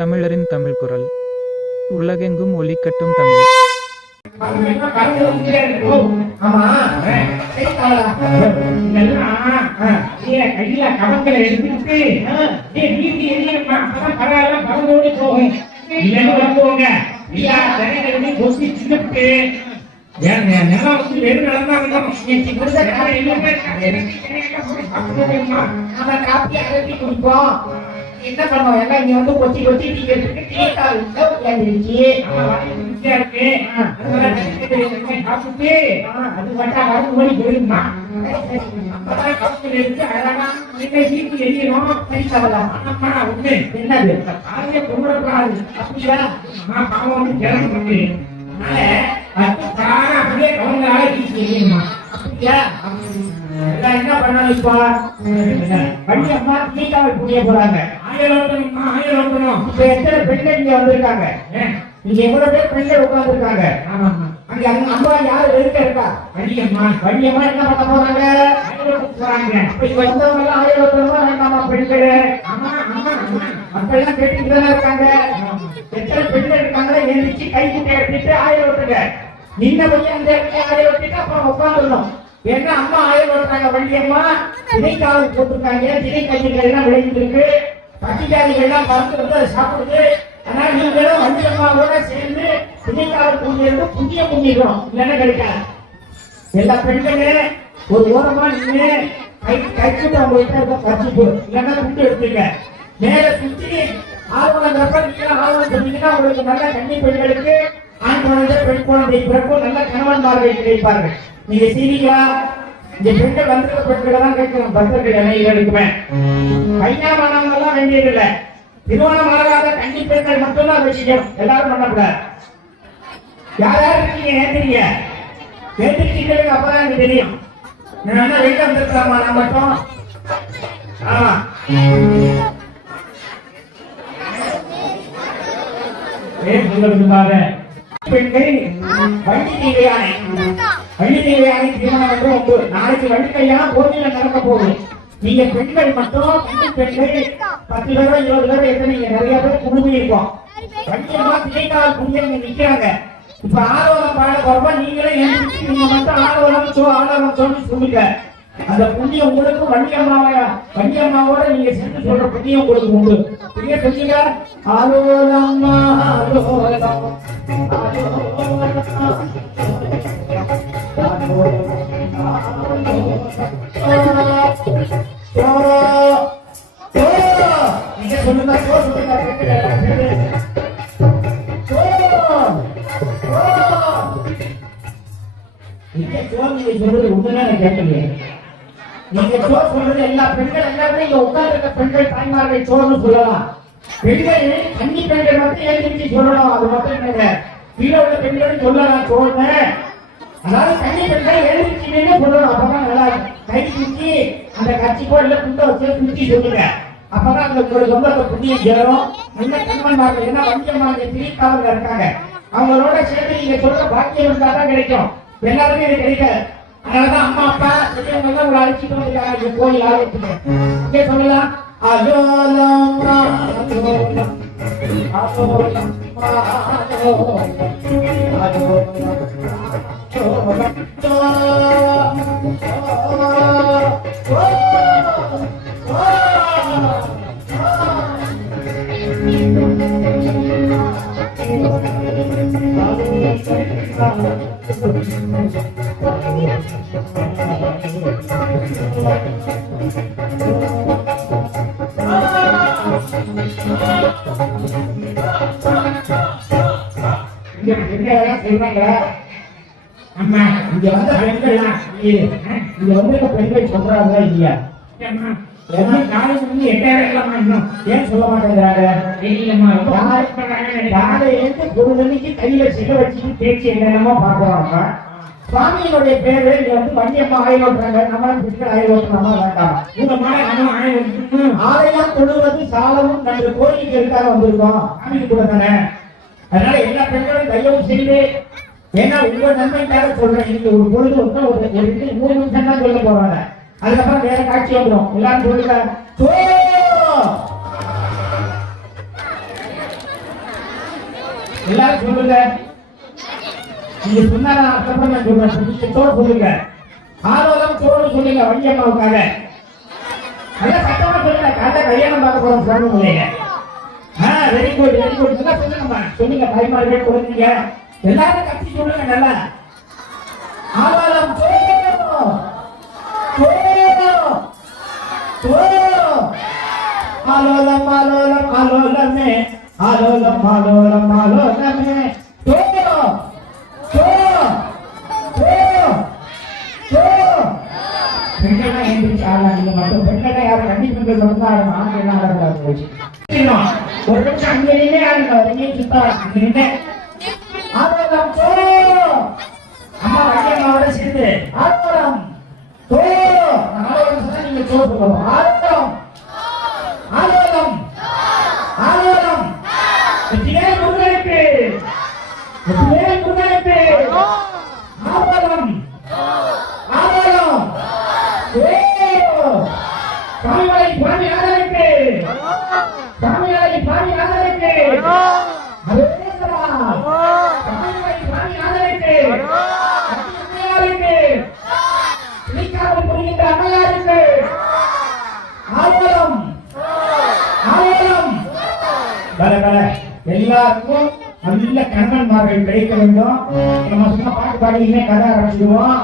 தமிழரின் தமிழ் குரல் உலகெங்கும் ஒலிக்கட்டும் தமிழ். என்ன பண்ணுவோம் எல்லாம் இங்க வந்து கொச்சி கொச்சி டீ அது வட்டா வரது மணி போயிருமா என்னது அப்படியே கவர்ந்தாலே என்ன பண்ணாலும் இப்ப வண்டி அம்மா தீக்காவை புரிய போறாங்க. இப்ப எத்தனை பெண்கள் இங்க வந்திருக்காங்க? இங்க எவ்வளவு பேர் பெண்கள் உட்கார்ந்து இருக்காங்க. அங்க அம்மா யாரு இருக்கா? வண்டியம்மா என்ன பண்ண போறாங்க? வந்தவங்க எல்லாம் ஆயிரத்தமா வேண்டாமா பெண்கள்? மக்கள் கேட்டுட்டு தானே இருக்காங்க. எத்தனை பெண்கள் இருக்காங்களோ எழுச்சி கை குட்டை எடுத்துட்டு ஆயிரத்துங்க நின்னபடி அந்த ஆயிரத்துக்கு அப்புறம் உட்காந்துடணும். ஏன்னா அம்மா ஆயிரம் ஓட்டுறாங்க. வண்டியம்மா திணைக்காவல் போட்டிருக்காங்க. திணை கஞ்சிகள் எல்லாம் விளைஞ்சிருக்கு. பட்டிக்காதிகள் எல்லாம் பறந்து வந்து அதை சாப்பிடுது. ஆனா நீங்களும் வண்டியம்மாவோட சேர்ந்து திணைக்காவல் பூஜையிலிருந்து புண்ணிய புண்ணிக்கிறோம். இல்லைன்னா கிடைக்காது. எல்லா பெண்களும் ஒரு ஓரமா நின்று கைக்கிட்ட அவங்கள்ட்ட கட்சிப்பு இல்லைன்னா துண்டு எடுத்துங்க. மேல சுற்றி ஆர்வலங்கிறப்ப நீங்க ஆர்வம் சொன்னீங்கன்னா உங்களுக்கு நல்ல கன்னி பெண்களுக்கு ஆண் குழந்தை பெண் குழந்தை பிறக்கும் நல்ல கணவன்மார்கள் கிடைப்பார்கள். நீங்க சீனிங்களா இந்த பெண்கள் வந்திருக்க பெண்களை தான் கேட்கணும். பக்தர்கள் அனைவருக்குமே கல்யாணம் எல்லாம் வேண்டியதில்லை. திருமணம் ஆகாத கன்னி பெண்கள் மட்டும்தான் வச்சுக்கணும். எல்லாரும் பண்ணக்கூடாது. யார் யார் இருக்கீங்க ஏத்துறீங்க? ஏத்துக்கிட்டு அப்பதான் எனக்கு தெரியும். நான் என்ன வெயிட் வந்துருக்கலாமா? நான் மட்டும் ஆமா பெண்கள் வண்டி தேவையான திருமணம் வந்து உண்டு. நாளைக்கு வண்டி கல்யாணம் கோவில நடக்க போகுது. நீங்க பெண்கள் மட்டும் பெண்கள் 10 பேரோ 20 பேரோ எத்தனை நிறைய பேர் குழுமி இருக்கோம். வண்டியமா திணைக்காவல் புண்ணியம் நிக்கிறாங்க. இப்ப ஆரோலம் பாட போறப்ப நீங்களே எழுந்திரிச்சு நீங்க மட்டும் ஆரோலம் சொல்லி சொல்லுங்க. அந்த புண்ணியம் உங்களுக்கு வண்டியம்மாவோட நீங்க சேர்ந்து சொல்ற புண்ணியம் உங்களுக்கு உண்டு. நீங்க சொல்லுங்க ஆரோலம் நீங்க சொல்லுங்க சொல்றது உண்மையான கேட்கலையே. நீங்க சோர் சொல்றது எல்லா பெண்கள் எல்லாருமே இங்க உட்கார்ந்து இருக்க பெண்கள் தாய்மார்கள் சோர்னு சொல்லலாம். பெண்கள் கன்னி பெண்கள் மட்டும் எழுந்திரிச்சு சொல்லணும். அது மட்டும் இல்லைங்க, கீழே உள்ள பெண்களும் சொல்லலாம் சோர்னு. அதாவது கன்னி பெண்கள் எழுந்திரிச்சுன்னு சொல்லணும். அப்பதான் நல்லா கை சுற்றி அந்த கட்சிக்கோ இல்ல குண்டை வச்சு சுற்றி சொல்லுங்க. அப்பதான் அந்த உங்களுக்கு வந்து அந்த புண்ணியம் சேரும். நல்ல கண்மன்மார்கள் என்ன வண்டியம்மா திரிக்காவல இருக்காங்க. அவங்களோட சேர்ந்து நீங்க சொல்ற பாக்கியம் இருந்தா தான் கிடைக்கும். எல்லாருமே இது கிடைக்காது. அதனாலதான் அம்மா அப்பா பெரியவங்க ஒரு அழைச்சிட்டு வந்துருக்காங்க கோயில் ஆலயத்துக்கு. சொல்லலாம் அம்மா இங்க வந்த பெண்கள் சொல்றாங்க இல்லையா? நாளைக்கு வந்து 8000 இன்னும் ஏன் சொல்ல மாட்டேங்கிறாங்க? காலையிலேருந்து ஒரு மணிக்கு கையில சில வச்சுட்டு பேச்சு என்னென்னமோ பாக்குறாங்க. சுவாமியினுடைய பேரு இங்க வந்து வண்டியம்மா ஆயில் ஓட்டுறாங்க. நம்மளும் பெண்கள் ஆயில் ஓட்டுறாமா வேண்டாம்? ஆலயம் தொழுவது சாலமும் நம்ம கோயிலுக்கு இருக்காக வந்திருக்கோம். சாமிக்கு கூட தானே. அதனால எல்லா பெண்களும் கையவும் செய்து ஏன்னா உங்க நன்மைக்காக சொல்றேன். நீங்க ஒரு பொழுது வந்து ஒரு 3 நிமிஷம் தான் சொல்ல போறாங்க. அதுக்கப்புறம் வேற காட்சி வந்துடும். எல்லாரும் சொல்லுங்க எல்லாரும் சொல்லுங்க. நீங்க சொன்னா அப்புறம் நான் சொல்றேன். சொல்லுங்க. ஆலோலம் சோறு சொல்லுங்க வள்ளியம்மாவுக்காக. நல்லா சத்தமா சொல்லுங்க. காலைல கல்யாணம் பார்க்க போறோம் சொல்லுங்க. Very good very good. நல்லா சொல்லுங்கம்மா. சொல்லுங்க தாய்மார்கள் குழந்தைங்க எல்லாரும் கத்தி சொல்லுங்க நல்லா. ஆலோலம் சோறு சோறு ஆலோலம் ஆலோலம் ஆலோலமே ஆலோலம் ஆலோலம் ஆலோலமே சோறு சோறு சோறு. பெண்களா எந்திரிச்சு ஆடாதீங்க. மட்டும் பெண்களா யாரும் கண்டிப்பாக வந்து ஆடணும். ஆண்கள் என்ன ஆடக்கூடாது. ஒரு நிமிஷம் அங்கே நின்று ஆடுங்க. எங்கேயும் சுத்தா நின்று ஆலோலம் சோறு. அம்மா வள்ளியம்மாவோட சேர்ந்து ஆலோலம் சோறு. ஆலோலம் சொன்னா நீங்க சோறு சொல்லணும். ஆலோலம் ஆலோலம் ஆலோலம். வெற்றிவேல் முருகனுக்கு வெற்றிவேல் முருகனுக்கு ஆலோலம் ஆலோலம். சாமிமலை சுவாமி ஆதரவுக்கு சாமிமலை சுவாமி ஆதரவுக்கு சாமிமலை சுவாமி ஆதரவுக்கு அம்மையாருக்கு இணைக்காமல் புரிகின்ற அம்மையாருக்கு ஆலோலம் ஆலோலம். எல்லாருக்கும் நல்ல கண்ணன்மார்கள் கிடைக்க வேண்டும். நம்ம சும்மா பாட்டு பாடியுமே கதை ஆரம்பிச்சிடுவோம்.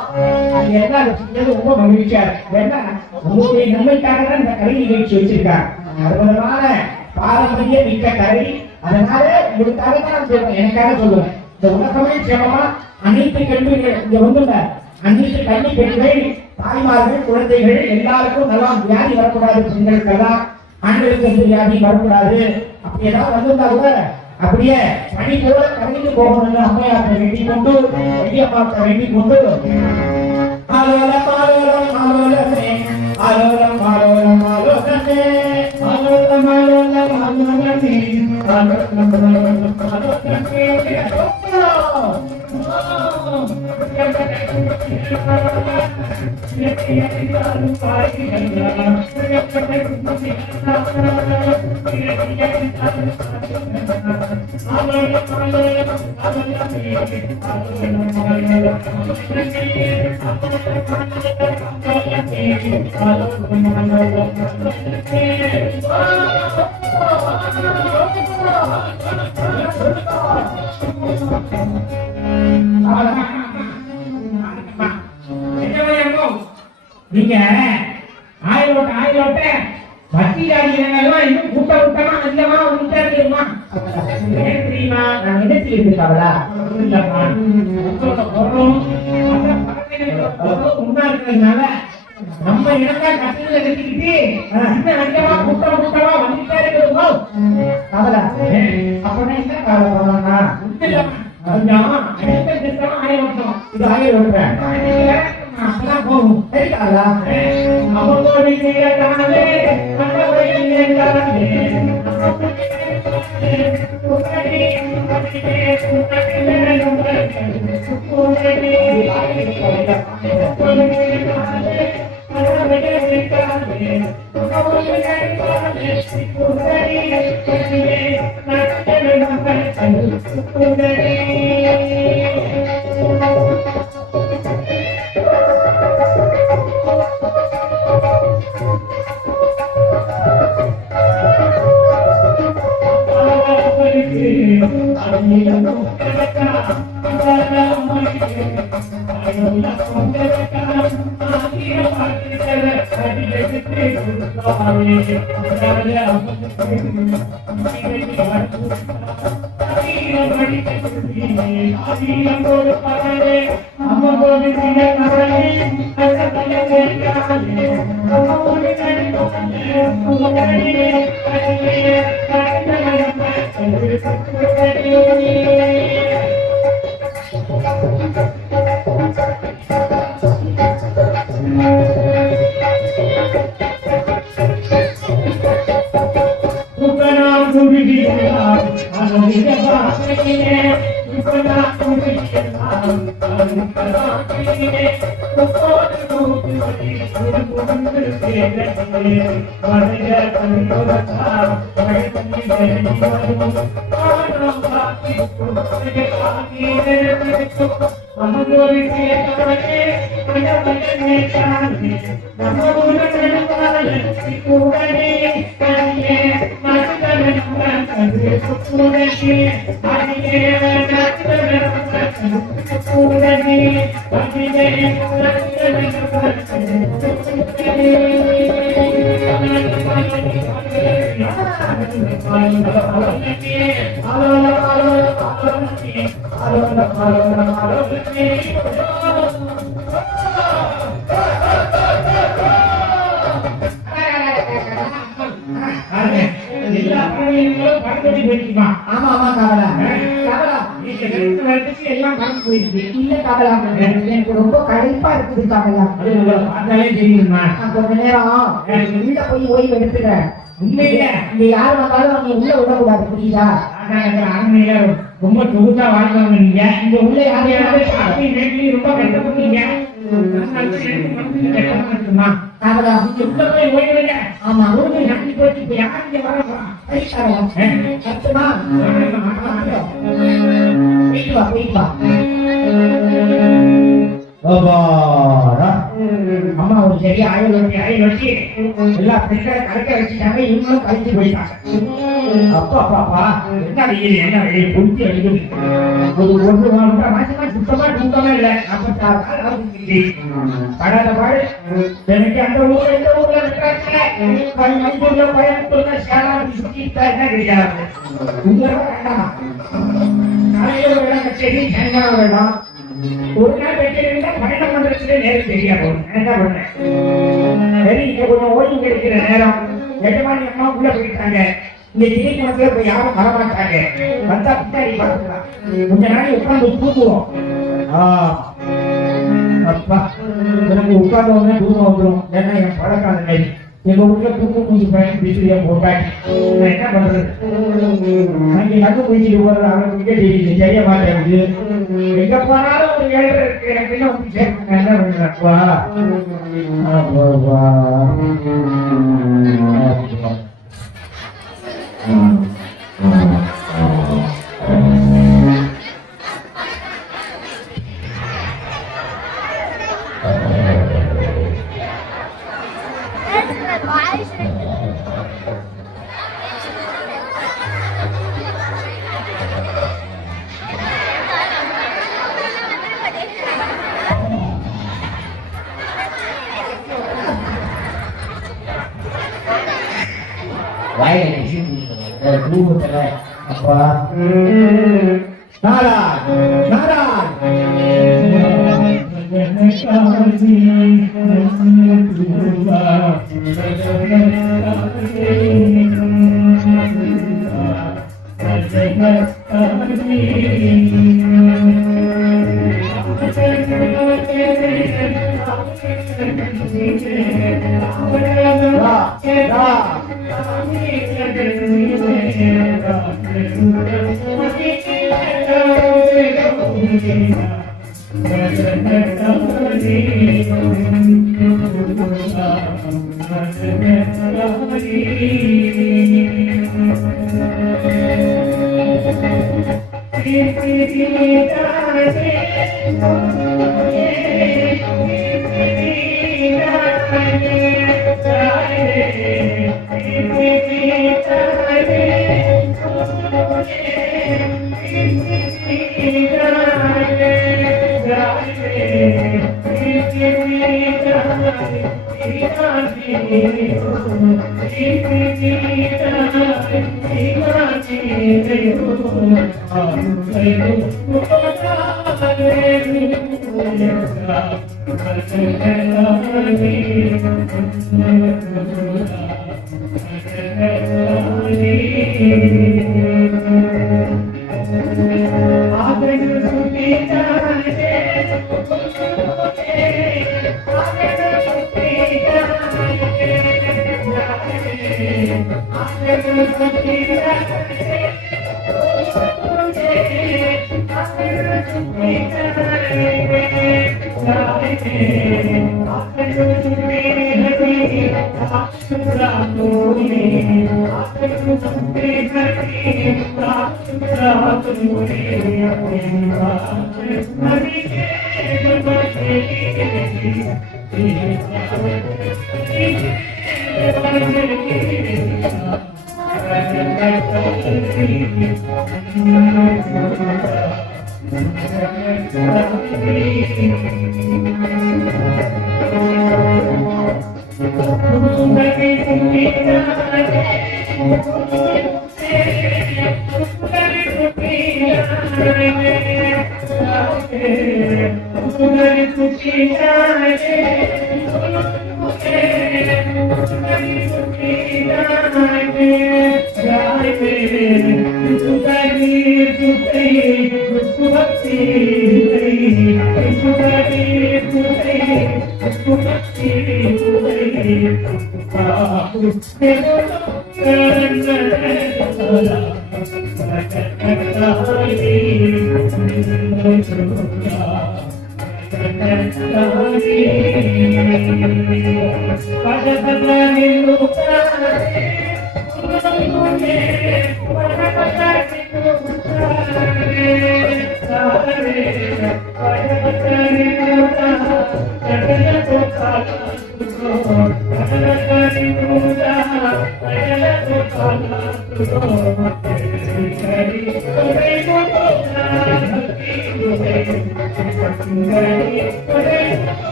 அது எல்லாம் ரொம்ப மகிழ்ச்சியா இருக்கு. உங்களுடைய நன்மைக்காக தான் இந்த கலை நிகழ்ச்சி வச்சிருக்காங்க. அற்புதமான பாரம்பரிய மிக்க கலை. அதனால உங்களுக்காக தான் நான் சொல்றேன். எனக்காக சொல்லுவேன். இந்த உலகமே சேமமா அனைத்து கல்விகள் இங்க வந்துள்ள அனைத்து கல்வி பெண்கள் தாய்மார்கள் குழந்தைகள் எல்லாருக்கும் நல்லா வியாதி வரக்கூடாது. பெண்களுக்கெல்லாம் ஆண்களுக்கு வியாதி வரக்கூடாது. அப்படி ஏதாவது வந்திருந்தா கூட அப்படியே பணி போல கரைந்து போகணும். அம்மையாற்ற வேண்டி கொண்டு வள்ளியம்மாற்ற வேண்டி கொண்டு ஆலோலம் ஆலோலம் ஆலோலமே ஆலோலம் ஆலோலம் ஆலோலமே ஆலோலம் ஆலோலம் ஆலோலமே ஆலோலம் நீங்க ஆயிரோட்ட பத்தி ஜாதிகளெல்லாம் இன்னும் கூட்டமா அதிகமா உண்டா தெரியுமா? தெரியுமா? நான் என்ன சொல்லியிருக்காங்களா? உண்டா இருக்கிறதுனால நம்ம இடத்த கட்டில கட்டிக்கிட்டு இன்னும் அதிகமா கூட்டமா வந்துட்டே இருக்கிறோமோ கவலை. அப்படின்னா என்ன கவலை? கொஞ்சம் ஆயிரம் இது ஆயிரம் அப்பதான் போகும். சரிங்களா? அவங்களோட எல்லா பிள்ளைங்களும் பறந்து போயிருக்குமா? ஆமா ஆமா கவலா கவலா எல்லாம் பறந்து போயிருக்கு. இல்ல கவலா எனக்கு ரொம்ப களைப்பா இருக்குது கவலா. அது பார்த்தாலே தெரியுமா? கொஞ்ச நேரம் உள்ள போய் ஓய்வு எடுத்துக்கிறேன். உண்மையில இங்க யார் வந்தாலும் நீ உள்ள விடக்கூடாது, புரியுதா? அரண்மையில ரொம்ப தொகுத்தா வாழ்ந்தவங்க நீங்க. இங்க உள்ள யாரையாவது சாப்பி நேட்டி ரொம்ப கஷ்டப்படுறீங்க. ஆமா ஊருக்கு நம்பி போச்சு. இப்ப யாருக்கு வரப்பா அம்மா ஒரு சரியா ஆயுள் வச்சு எல்லா பெண்களை கலக்க வச்சுட்டாங்க. இவங்களும் கழிச்சு போயிட்டாங்க. அப்பா பாப்பா என்ன வெயில் என்ன வெயில் பொறுத்து அடிக்குது. ஒரு 1 மாசமா சுத்தமா தூக்கமே இல்லை. 46 நாள் படாத பாடு. எனக்கு அந்த ஊர்ல இந்த ஊர்ல மைசூர்ல கோயம்புத்தூர்ல சேலம் சுத்திட்டா என்ன கிடையாது. வேண்டாம் காலையில ஒரு இடம் கச்சேரி, சாயங்காலம் ஒரு இடம். ஒரு நாள் கச்சேரின்னா பயணம் பண்றதுல நேரம் தெரியா போகும். என்ன பண்ணேன் சரி இங்க கொஞ்சம் ஓய்வு கிடைக்கிற நேரம். 8 மணி அம்மா உள்ள போயிட்டாங்க. இந்த திரைப்படத்துல இப்ப யாரும் வரமாட்டாங்க. வந்தா பின்னாடி பார்த்துக்கலாம். கொஞ்ச நாள் உட்கார்ந்து தூங்குவோம். அப்பா எனக்கு உட்கார்ந்து வந்து தூக்கம் வந்துடும். ஏன்னா என் பழக்கம் இல்லை. எங்க வீட்டுல தூக்கு பூச்சி பயன் பிடிச்சியா போட்டாச்சு. நான் என்ன பண்றது? அங்கே நடு பூச்சிட்டு போறது அவனுக்கு தெரியுது. செய்ய மாட்டேங்குது. எங்க போனாலும் ஒரு 7 இருக்கு. எனக்கு என்ன வந்து சேர்க்க என்ன பண்ணுறப்பா? அப்பா நாரா நாரா Thank you.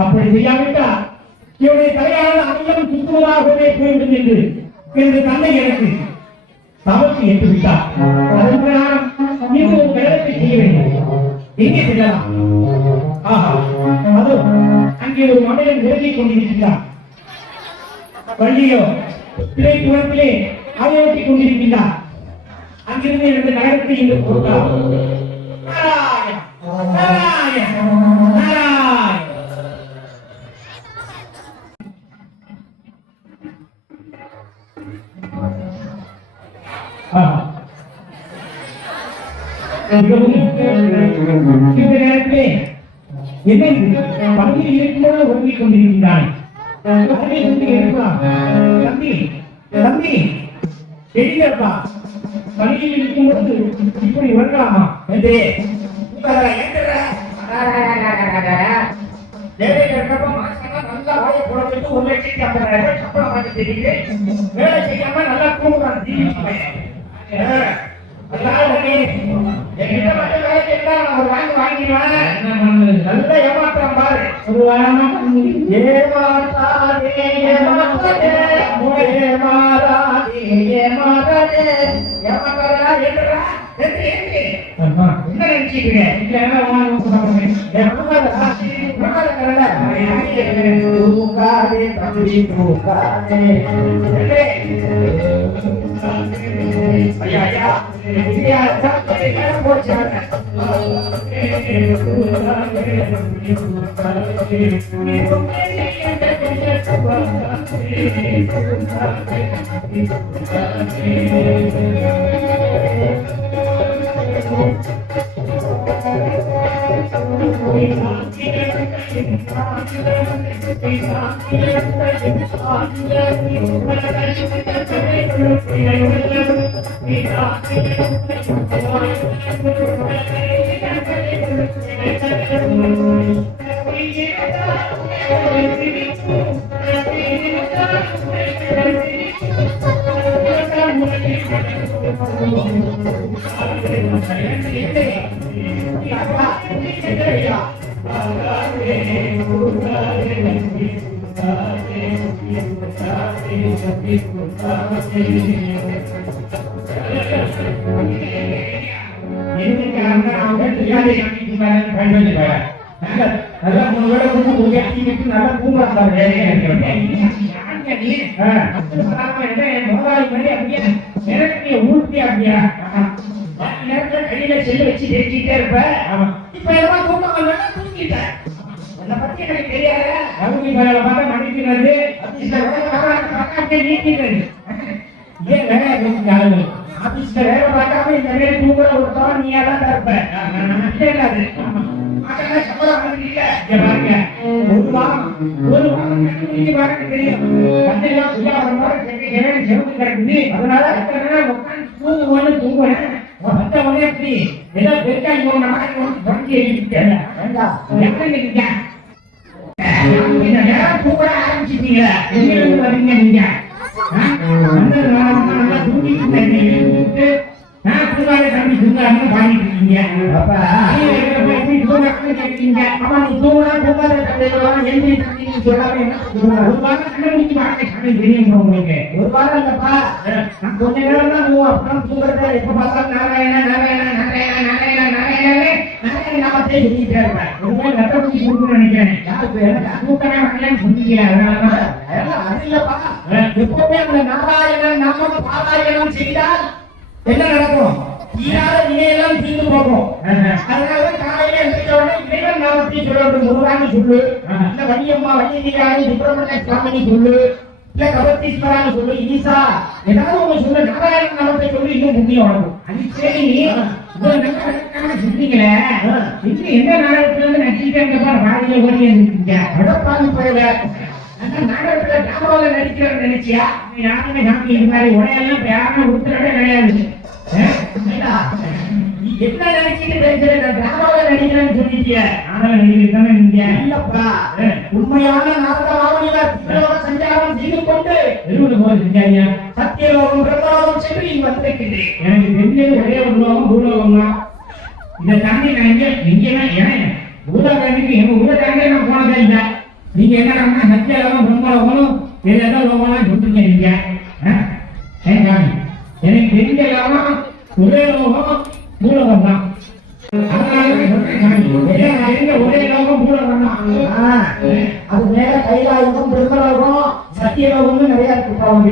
அப்படி செய்யாவிட்டால் இவருடைய தலையான அனைவரும் சுற்றுவதாகவே போய்விடும் என்று தந்தை எனக்கு சமர்த்தி என்று விட்டார். அதற்கு நான் இது ஒரு வேலையை செய்ய வேண்டும். எங்கே செல்லலாம்? ஆஹா, அதோ அங்கே ஒரு மனிதன் விலகிக் கொண்டிருக்கிறார். பள்ளியோ திரை புறத்திலே ஆயோட்டிக் கொண்டிருக்கிறார். அங்கிருந்து எனது நகரத்தை இன்று கொடுத்தார். நாராயண நாராயண நாராயண. இந்த நேரத்திலே என்னை பள்ளியில் இருக்கும்போது ஒதுங்கிக் கொண்டிருக்கிறான். தம்பி தம்பி எடிப்பா, பள்ளியில் இருக்கும்போது இப்படி வரலாமா என்று நல்லா வாயை போடப்பட்டு 1,50,000 சம்பளம் வாங்கி தெரியுது. வேலை செய்யாம நல்லா தூங்குறான். நல்ல ஏமாற்றம் பாரு. என்ன நினைச்சிருக்கீங்க? கையில செல்லு வச்சு தேய்ச்சிட்டே இருப்ப. இப்ப எல்லாம் தூக்கம் வரலன்னா தூங்கிட்டேன். உன்னை பத்தி எனக்கு தெரியாத ரவுடி மேல பார்த்தா மன்னிக்கிறது நீக்கிறது ஏன் வேலை ஆளுங்க ஆபீஸ்ல வேலை பார்க்காம இந்த மாதிரி தூங்குற ஒருத்தவன் நீயா தான் இருப்ப. சம்பளம் வாங்கிட்டீங்க பாருங்க. ஒரு வாரம் கண்டுபிடிக்க பாருங்க தெரியும். கண்ணையெல்லாம் சுயா ஒரு மாதிரி செவந்து கிடக்குது. அதனால உட்காந்து தூங்குவோன்னு தூங்குவேன். வந்த உடனே எப்படி ஏதோ பெருக்காய் போன மாதிரி தொடங்கி தூங்க ஆரம்பிச்சிட்டீங்களா? எங்கிருந்து வரீங்க நீங்க? தம்பி சுந்தாரன்னு பாடிட்டு இருக்கீங்க. ஒரு வாரம் கண்டுபிடிச்சு வாங்க தெரியும் உங்களுக்கு. ஒரு வாரம் இல்லப்பா, நான் கொஞ்ச நேரம் தான் அப்புறம் தூங்குறத எப்ப பார்த்தாலும் நாராயண நாராயண நாராயண நாராயண நாராயணே நாராயண நாமத்தை சொல்லிட்டு இருப்பேன். நட்ட குச்சி கொடுக்கணும்னு நினைக்கிறேன். யாருக்கு எனக்கு தூக்கமே வரலன்னு சொன்னீங்க. அதனாலதான் அது இல்லப்பா, எப்பவுமே அந்த நாராயணன் நாம பாராயணம் செய்தால் என்ன நடக்கும்? தீராத வினையெல்லாம் தீர்ந்து போகும். அதனால காலையில எழுந்திரிச்சோடனே இறைவன் நாமத்தை சொல்லணும். முருகான்னு சொல்லு, இல்ல வள்ளியம்மா வள்ளியாரி சுப்பிரமணிய சுவாமினி சொல்லு, இல்ல கவர்த்தீஸ்வரான்னு சொல்லு, ஈசா ஏதாவது ஒண்ணு சொல்லு. நாராயண நாமத்தை சொல்லி இன்னும் புண்ணியம் வளரும். அது சரி, சொன்னீங்களே எந்த நாடகத்துல இருந்து நடிச்சுட்டேன் பாதியில ஓடி இருந்துருக்கீங்க. அடப்பாங்க போயல நாடகத்துல டிராமாவில நடிக்கிறேன்னு நினைச்சியா? யாருமே சாமி இது மாதிரி உடையெல்லாம் யாருமே உத்தரவே கிடையாது. என்ன நினைச்சிட்டு பேசுறேன்? டிராமாவில நடிக்கிறேன்னு சொல்லிட்டிய. நாடக நடிகர் தானே நீங்க? இல்லப்பா, உண்மையான நாடகமாக சஞ்சாரம் செய்து கொண்டு செஞ்சாங்க. சத்தியலோகம் பிரம்மலோகம் சென்று இங்க வந்திருக்கிறேன். எனக்கு தெரிஞ்சது ஒரே ஒரு லோகம் பூலோகம் தான். இதை தாண்டி நான் எங்கேயுமே ஏன் பூலோகத்துக்கு எங்க ஊரை தாண்டி நான் போனதே இல்லை. நீங்க என்ன சத்தியலோகம் பிரம்மலோகம் ஏதாவது லோகம்லாம் சொல்றீங்க நீங்க. எனக்கு தெரிஞ்ச லோகம் ஒரே லோகம் பூலோகம் தான். ஒரே லோகம் பூலோகம் தான். அது மேல கைலாயோகம் பிரம்மலோகம் சத்தியலோகம்னு நிறைய இருக்கு. அவங்க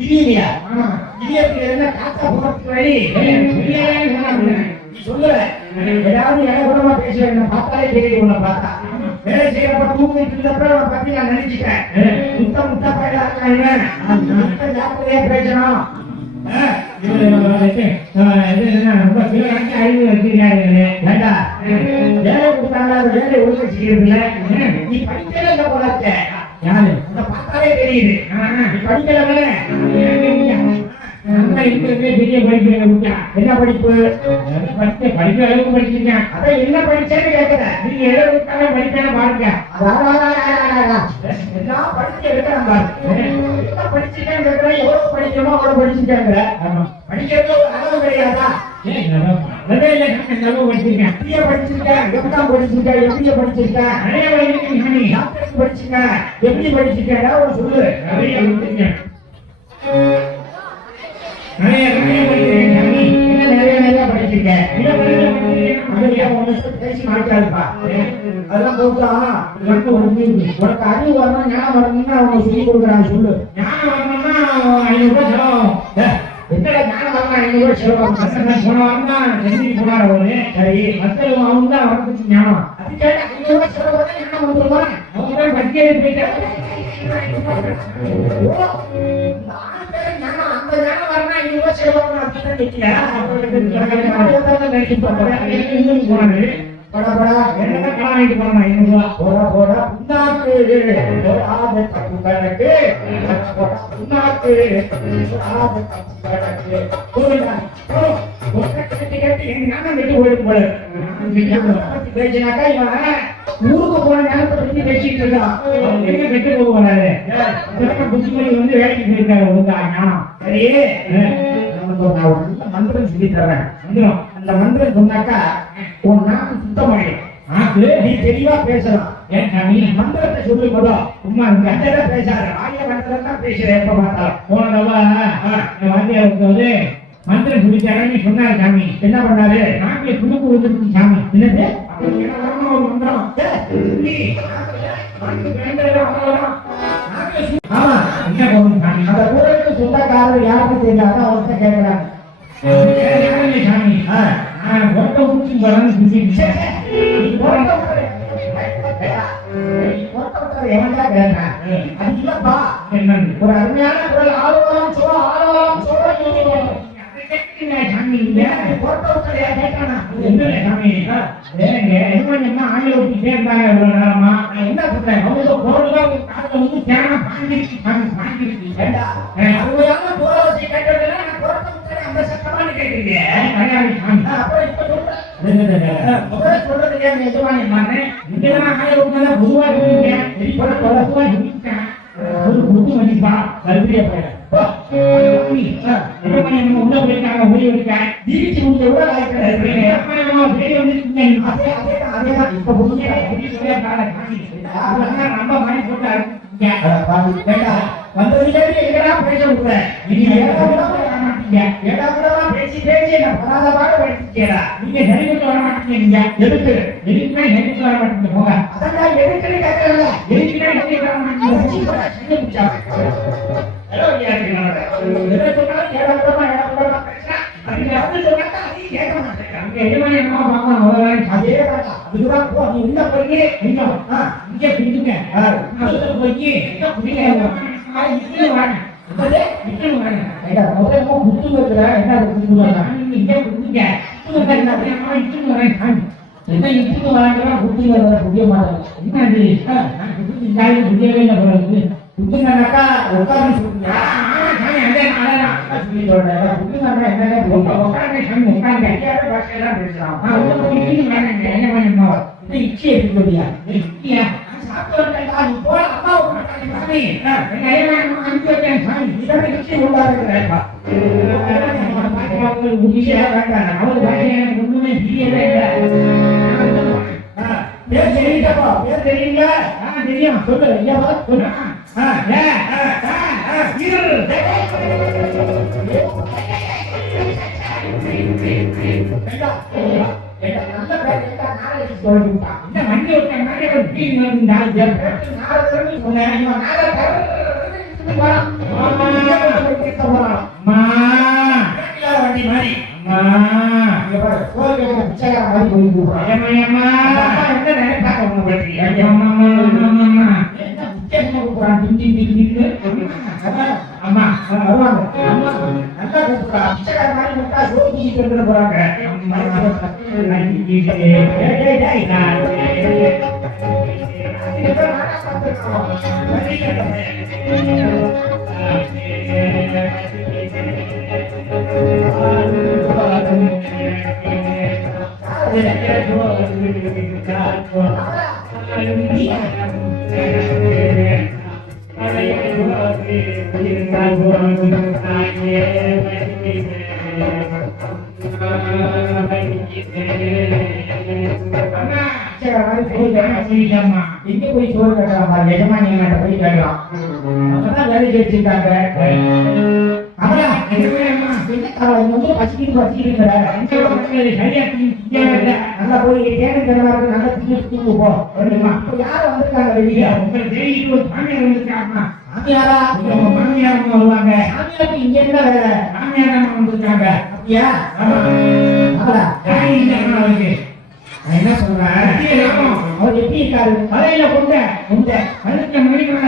தெரியலையா? காத்தா போறதுக்கு வழி சொல்லுற ஏதாவது இலகுணமா பேசுவேன். பார்த்தாலே தெரியுது. உன்னை பார்த்தா வேலை செய்யறப்ப தூங்கிட்டு இருந்தப்ப உன்னை பத்தி நான் நினைச்சுட்டேன். முத்த பயிலா ஜாக்கிரதையா பேசணும். ரொம்ப சிலராக்கி அழிவு வச்சிருக்காரு. வேலை கொடுத்தாங்க, வேலை ஒழுங்கு செய்யறதுல நீ படிக்கல போலாச்ச. யாரு பார்த்தாலே தெரியுது. நீ படிக்கல பெரிய படிப்பு. என்ன படிப்பு? படிக்கிற அளவுக்கு படிச்சிருக்கேன். அதான் என்ன படிச்சேன்னு கேட்கிறேன். நீங்க எழுதுக்காக படிப்பேன்னு பாருங்க. எல்லாம் படிச்சு எடுக்கிறேன் பாருங்க. என்ன படிச்சிருக்கேன்னு கேட்கிறேன். எவ்வளவு படிக்கணுமோ அவ்வளவு படிச்சிருக்காங்க. படிக்கிறது ஒரு அளவு கிடையாதா? படிச்சிருக்கேன். எப்படியா படிச்சிருக்கேன்? எவ்வளவு படிச்சிருக்கேன்? எப்படியா படிச்சிருக்கேன்? நிறைய படிச்சிருக்கேன். எப்படி படிச்சிருக்கேன் ஒரு சொல்லு. நிறைய படிச்சிருக்கேன். பேசி மாட்டாருப்பா. அதெல்லாம் போட்டா உனக்கு அறிவு வரணும், ஞானம் வரணும்னு அவங்க சொல்லி கொடுக்குறாங்க. சொல்லு. ஞானம் வரணும்னா 500 ரூபாய் செலவாகும். என்னடா ஞானம் வரணும் 500 ரூபாய் செலவாகும்? போன வாரம் தான் செஞ்சு போனார் அவரு. சரி, மக்கள் அவங்க தான் வரதுக்கு ஞானம். அதுக்காக 500 ரூபாய் செலவாக ஞானம் வந்துருமா? அவங்க தான் படிக்கிறது போயிட்டு ஊருக்கு போன நேரத்தை பத்தி பேசிட்டு இருக்கான். கெட்டு போவாரு. புத்திமொழி வந்து வேலைக்கு போயிருக்காரு. ஒழுங்கா ஞானம். சரி, மந்திரம் சொல்லி தர்றேன். மந்திரம் அந்த மந்திரம் சொன்னாக்கா உன் நாக்கு சுத்தமாயிடும். நீ தெளிவா பேசலாம். ஏன் சாமி மந்திரத்தை சொல்லு முதல். சும்மா கண்டதை பேசாத. ஆய மந்திரம் தான் பேசுறேன் எப்ப பார்த்தாலும். போன தவா வாத்தியாருக்கு வந்து மந்திரம் சொல்லித்தாரன்னு சொன்னாரு சாமி. என்ன பண்ணாரு? நாட்டில் துணுக்கு விழுந்துருக்கு சாமி. என்னது? ஒரு மந்திரம் ஆமா, என்ன போகணும் சாமி? அந்த ஊருக்கு சொந்தக்காரர் யாருக்கும் தெரியாத அவர்கிட்ட கேட்கிறாங்க. யாருமே சாமி ஒட்ட ஊற்றி வரணும் சொல்லிட்டு நீ பொறுத்த விட்டது எவன்டா கேட்டேன்? அது இல்லப்பா. என்னன்னு ஒரு அருமையான குரல் ஆளுவாரம் சோ ஆளுவாரம் சோ சாமி இல்லையா பொறுத்த விட்டது கேட்டானா? என்ன சாமி வேறங்க எவ்வளோ ஆயிரம் ஊற்றி சேர்ந்தாங்க இவ்வளோ நேரமா நான் என்ன சொல்றேன் அவங்க பொருள்தான் காலத்தை வந்து தேவை பாஞ்சிருச்சு சாமி பாஞ்சிருச்சு ஏண்டா, அருமையான புறவசை கேட்டதுன்னா நான் பொறுத்த விட்டது அந்த சட்டமானு கேட்கிறீங்க. கிடையாது சாமி அப்புறம் இப்ப சொல்றேன். முதல்ல சொல்றது ஏன் எஜமானி மாட்டேன் இங்கதான் ஆயிரம் ஊற்றினா பொதுவாக இருக்கீங்க பொதுவாக சொல்லிட்டேன் ஒரு புது மதிப்பா கல்வியை போயிட உள்ள போயிருக்காங்க ஓடி இருக்கேன் ஜீவிச்சு முடிஞ்ச கூட வாய்க்கிறாரு. அதேதான் இப்ப புதுமையா நம்ம மணி போட்டாரு வந்ததுக்கு எங்கடா பேச விடுற? நீ ஏடா பேசி பேசி என்ன படாத பாட படிச்சுக்கேடா. நீங்க சரிவிட்டு வர மாட்டீங்க எதுக்கு? எதுக்குமே சரிவிட்டு வர மாட்டீங்க போங்க அதான் எதுக்குன்னு கேட்கறல. எதுக்குமே சரிவிட்டு வர மாட்டீங்க ஹலோ எதை சொன்னாலும் ஏடாவிடமா பேசுறேன். அதுக்கு வந்து சொன்னா அதையும் கேட்க மாட்டேன். அங்க எஜமானி அம்மா பார்க்கலாம் முதல்ல அதே அதுதான் போ. நீ உள்ள போய் இன்னும் இங்கே பிடிச்சுங்க அதுல போய் இங்க பிடிக்க வரேன் இட்லு வரேன் முதல்ல குத்து வைக்கிற என்ன குத்து வரேன் இங்கே பிடிச்சுங்க இட்லு வரேன் என்ன இட்டுக்கு வராங்க குத்தி வர புரிய மாட்டாங்க. என்னது புரியவே இல்லை போறது குத்துனாக்கா உட்கார்ந்து சொல்லுங்க. குத்துனாக்கா என்னன்னு உட்கார்ந்து பாஷையெல்லாம் பேசுறான். இச்சி எப்படி சொல்லியா? சாப்பிட்டு நீ போல அம்மா இச்சி உண்டா இருக்கிறேன்ப்பா. பேர் தெரியுங்கப்பா, பேர் தெரியுங்க. தெரியும் சொல்லு. ஐயாவா சொல்லு. இங்க போய் சோறு கட்டுறாங்க எஜமானி போய் கேட்கலாம். அப்பதான் வேலை வச்சிருக்காங்க. நல்லா போய் தேவை கிடமாருக்கு நல்லா தூங்கு போ. யாரும் வந்திருக்காங்க வெளியே சாமியாரா மாமியார் வருவாங்க சாமியாருக்கு இங்க என்ன வேலை? மாமியார் வந்திருக்காங்க அப்படியா? நான் என்ன சொல்றேன், அவர் எப்படி இருக்காரு? மலையில கொண்ட இந்த கழுத்த மணிக்கான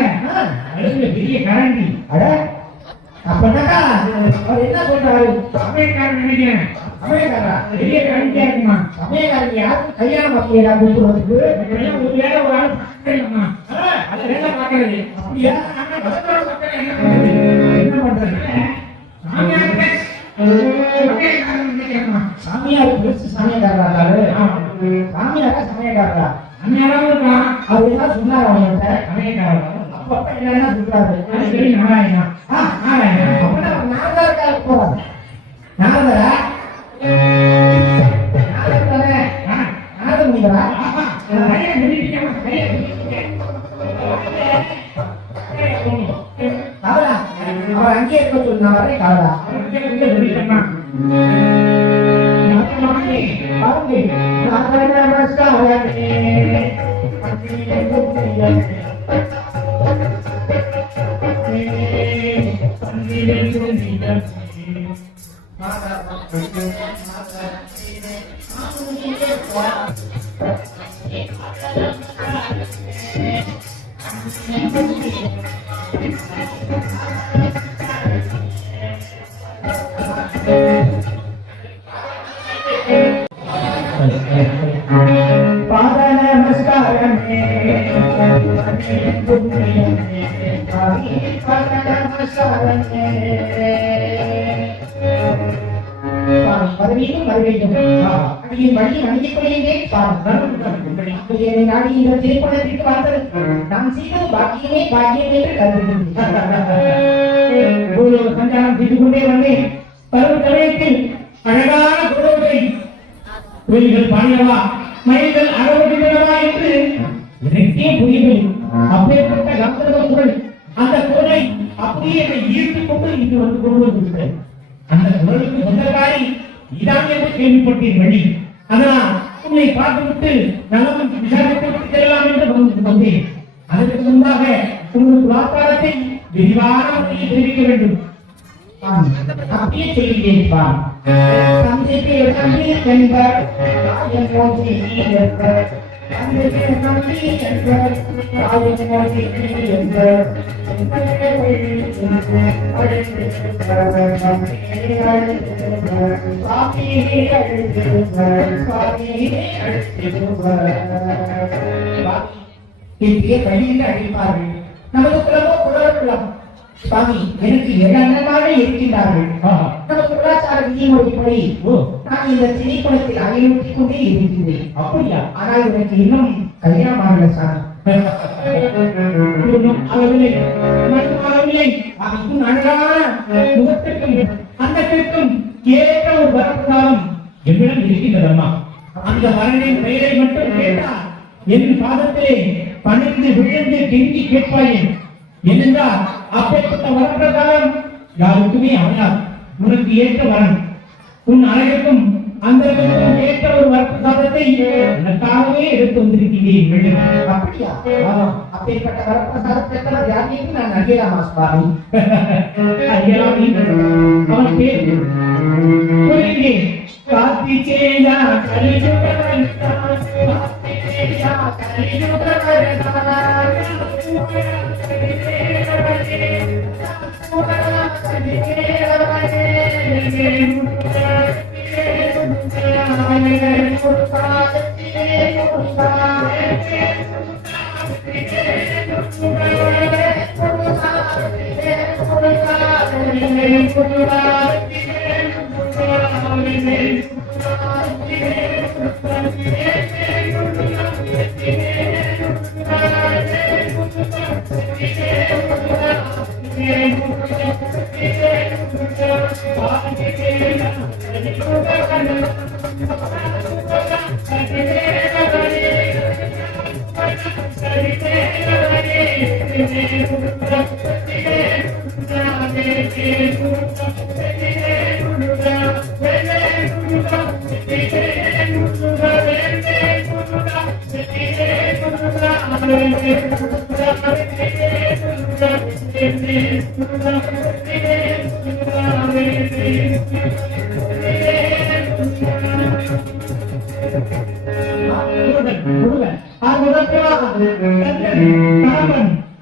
கழுத்துல பெரிய கரண்டி அட அப்படின்னாக்கா அவர் என்ன சொல்றாரு? சமயக்காரன் நினைக்கிறேன். சமயக்காரா? பெரிய கரண்டியா இருக்குமா? சமயக்காரன் யாரும் கல்யாணம் பண்ணியா கூப்பிடுறதுக்கு? ஒரு வேலை ஒரு ஆள் பார்க்கணுமா? அதை வேலை பார்க்கறது அப்படியா? என்ன பண்றது? சாமியார் பெருசு சமயக்காரா? சாமியாரா சமயக்காரா? அந்நேரம் இருக்கான் அவர் என்ன சொன்னார் அவங்கள்ட்ட? சமயக்காரன் அப்ப என்ன சொல்றாரு? சரி நாராயணா நாராயணா அப்படின்னா நாரதர் போறாரு. நாரதரா? நாரதர் தானே? நாரதர் நீங்களா? இங்கே இருக்க சொன்னாரே காடா சொல்லிட்டேன்னா பாத நமஸ்காரமே பாத நமஸ்காரமே மறுபடியும் அடியின் வழி வணங்கிக் கொள்கின்றேன் நாடி இந்த திருப்பணத்திற்கு வந்தது நான் செய்தது பாக்கியமே பாக்கியம் என்று கருதுகின்றேன் சஞ்சாரம் செய்து கொண்டே வந்தேன் பருவ சமயத்தில் அழகான குரல்களை கோயில்கள் பாடியவா மயில்கள் அறவடினவா என்று எனக்கே புரியவில்லை. அப்பேற்பட்ட கந்தர்வ குரல் அந்த குரலை அப்படியே என்னை ஈர்த்துக் கொண்டு இங்கு வந்து கொண்டு வந்துவிட்டேன். அந்த குரலுக்கு சொந்தக்காரி இதான் என்று கேள்விப்பட்டேன் வழி. அதனால் உன்னை பார்த்துவிட்டு நலமும் விசாரித்து விட்டு செல்லலாம் என்று வந்தேன். அதற்கு முன்பாக உங்களுக்கு வாக்காளத்தை விரிவான முறையில் தெரிவிக்க வேண்டும். அப்படியே சொல்லிட்டேன். தந்தை பேர் தம்பி என்பர் ராஜன் மோதி என்பர் தந்தை பேர் தம்பி என்பர் ராஜன் மோதி என்பர் பள்ளியில் அழைப்பார்கள். நமது குலமோ குலகுலம் சுவாமி எனக்கு இரண்டனாக இருக்கின்றார்கள். நமது கலாச்சார விதிமுறைப்படி நான் இந்த திணைக்குளத்தில் அயலூட்டிக் கொண்டே இருக்கின்றேன். அப்படியா? ஆனால் எனக்கு இன்னும் கல்யாணம் ஆகல சாமி. ஆகவில்லை, அதுக்கும் அழகான முகத்திற்கும் அந்தத்திற்கும் ஏற்ற ஒரு வரப்பிரசாதம் என்னிடம் இருக்கின்றதம்மா. அந்த வரனின் பெயரை மட்டும் கேட்டால் என் பாதத்திலே பணிந்து விழுந்து கெஞ்சி கேட்பாயேன். ஏனென்றால் அப்பேற்பட்ட வரப்பிரசாதம் யாருக்குமே அமையாது. உனக்கு ஏற்ற வரன், உன் அழகுக்கும் அந்த ஏற்ற ஒரு வரப்பிரசாதத்தை எனக்காகவே எடுத்து வந்திருக்கிறேன். அப்படியா? அப்பேற்பட்ட வரப்பிரசாதத்தை யாரையும் நான் அறியலாமா சுவாமி? அறியலாம். அவன் பேர் கார்த்திகேயா கலியுகவன் கார்த்திகேயா கலியுகவன்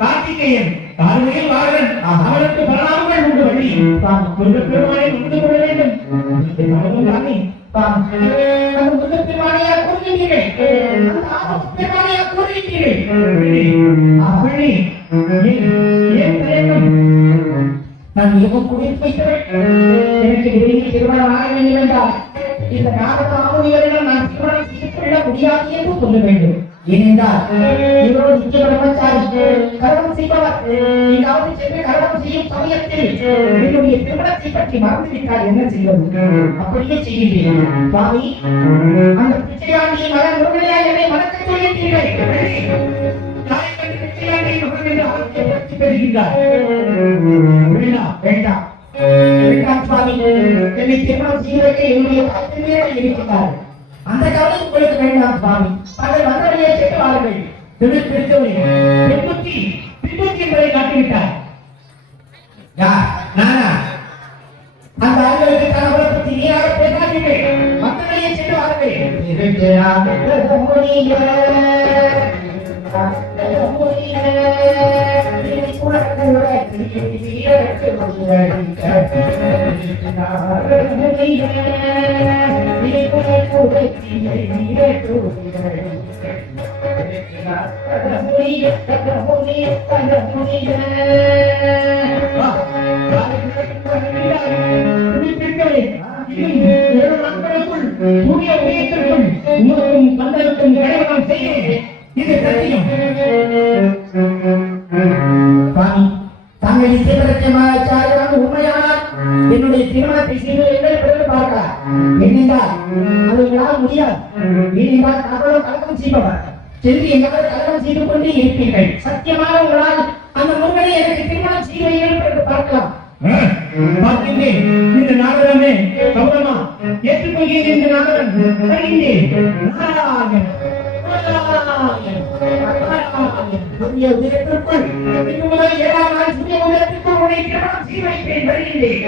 கார்த்திகேயன் கார்மையில் வாழன் அவனுக்கு பராமல் உண்டு வழி பெருமானை உண்டு கொள்ள வேண்டும். நான் மிகவும் குடிப்பைத்தவன். எனக்கு விரைவில் திருமணம் ஆக வேண்டும் என்றால் இந்த நாடக ஆமுனிகளிடம் நான் திருமணம் செய்து கொள்ள முடியாது என்று சொல்ல வேண்டும். ஏனென்றால் இவரோடு நித்திய பிரம்மச்சாரி கரணம் செய்பவர். எங்காவது சென்று கரணம் செய்யும் சமயத்தில் என்னுடைய திருமணத்தை பற்றி மறந்துவிட்டால் என்ன செய்வது? அப்படியே செய்கின்றேன். சுவாமி, அந்த பிச்சையாண்டியை மகன் முருகனையா என்னை மணக்க சொல்லிட்டீர்கள். பிச்சையாண்டியை மகன் என்று அவருக்கு பற்றி பெறுகின்றார். வேண்டாம் வேண்டாம். வேண்டாம் சுவாமி, என்னை திருமணம் செய்ய வைக்க என்னுடைய பக்கத்திலே இருக்கிறார். அந்த கவலை உங்களுக்கு வேண்டாம் சுவாமி. தாங்கள் வந்த வழியை சென்று வாருங்கள். பின்புத்தி என்பதை காட்டிவிட்டார். யார்? நானா? அந்த ஆண்களுக்கு கணவரை பற்றி நீராக பேசாதீர்கள். வந்த வழியை சென்று வாருங்கள். உண்மையானால் என்னுடைய திருமணத்தை செய்து எங்களை பிறகு பார்க்கலாம். ஏனென்றால் அது உங்களால் முடியாது. ஏனென்றால் நாங்களும் கலகம் செய்பவர். சென்று எங்களால் கலகம் செய்து கொண்டு இருப்பீர்கள். சத்தியமாக உங்களால் அந்த முருகனை எனக்கு திருமணம் செய்து பிறகு பார்க்கலாம். பார்க்கின்றேன் இந்த நாகரமே கௌரமா ஏற்றுக்கொள்கிறேன். இந்த நாகரம் சூரிய உதயத்திற்குள் இன்று முதல் 7ஆம் நாள் சூரிய உதயத்திற்குள் உன்னை திருமணம் செய்து வைப்பேன். வருகின்றேன்.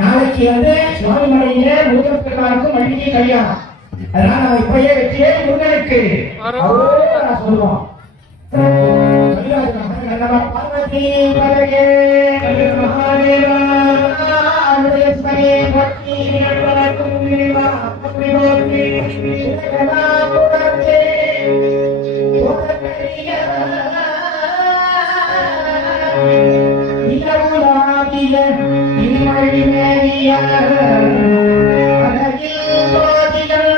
நாளைக்கு வந்து சுவாமிமலையில முருகன் பெருமானுக்கும் மல்லிகை கல்யாணம். அதனால நம்ம இப்பயே வெற்றியே முருகனுக்கு சொல்லுவோம். நம பார்வதி பதையே மகாதேவா அனுதேஸ்வரே போற்றி வணக்கம் தேவா போற்றி போற்றி ஜெகநாதே போற்றிய இலவுலாவிய இமழிமேறிய அழகில் சோதிகள்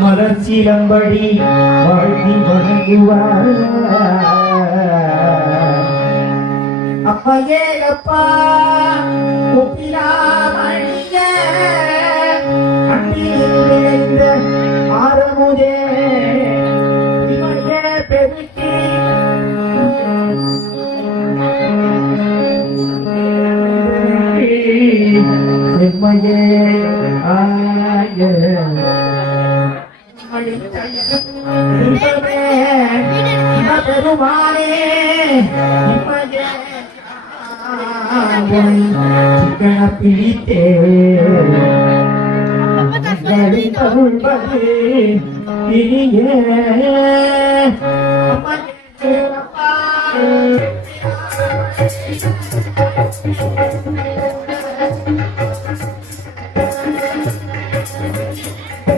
மலர்ச்சிலம்படி வாழ்த்தி வணங்குவார் அப்பையே அப்பா ஒப்பிலாமணிய அன்பில் நிறைந்த ஆரமுதே இமைய பெருக்கி செம்மையே ஆய பெருமானே சிக்கன பிடித்தே தருள்பது இனியே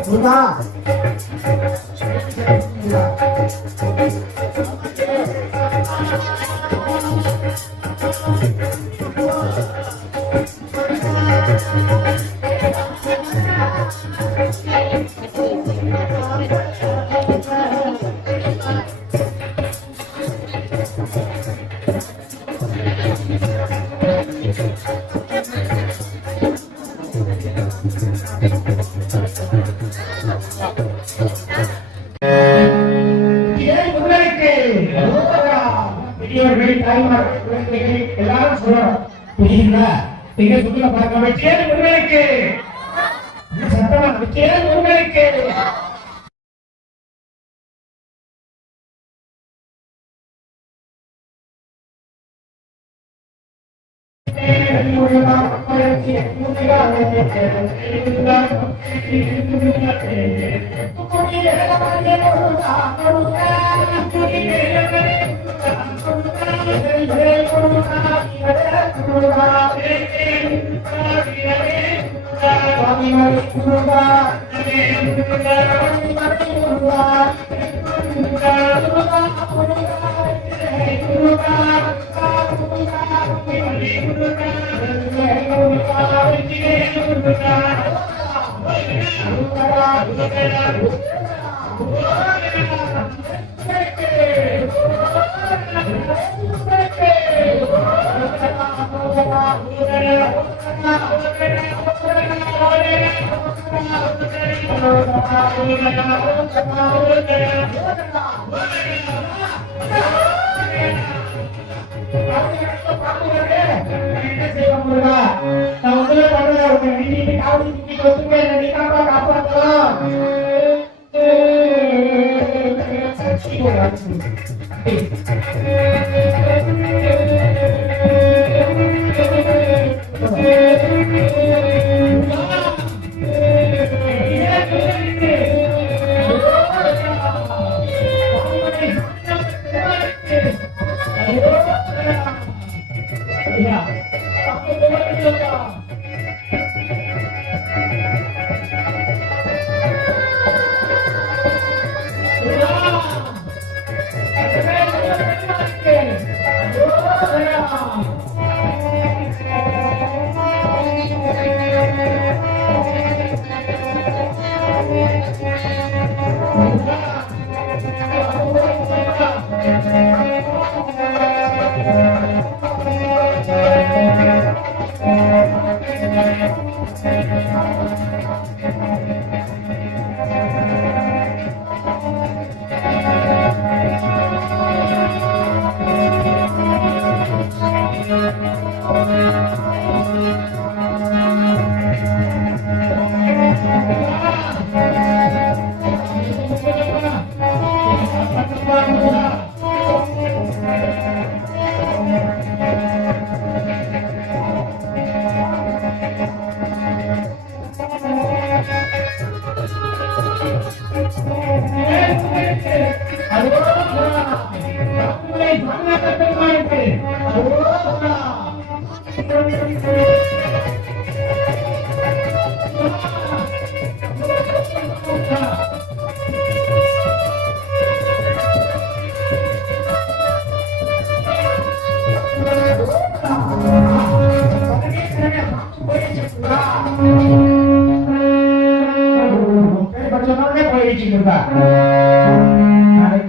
சுதா எல்லாரும் சொல்லணும் புரியுங்களா? நீங்க சுற்றுலா பார்க்க வச்சேன் முருகனுக்கு சத்தமா வச்சேன் முருகனுக்கு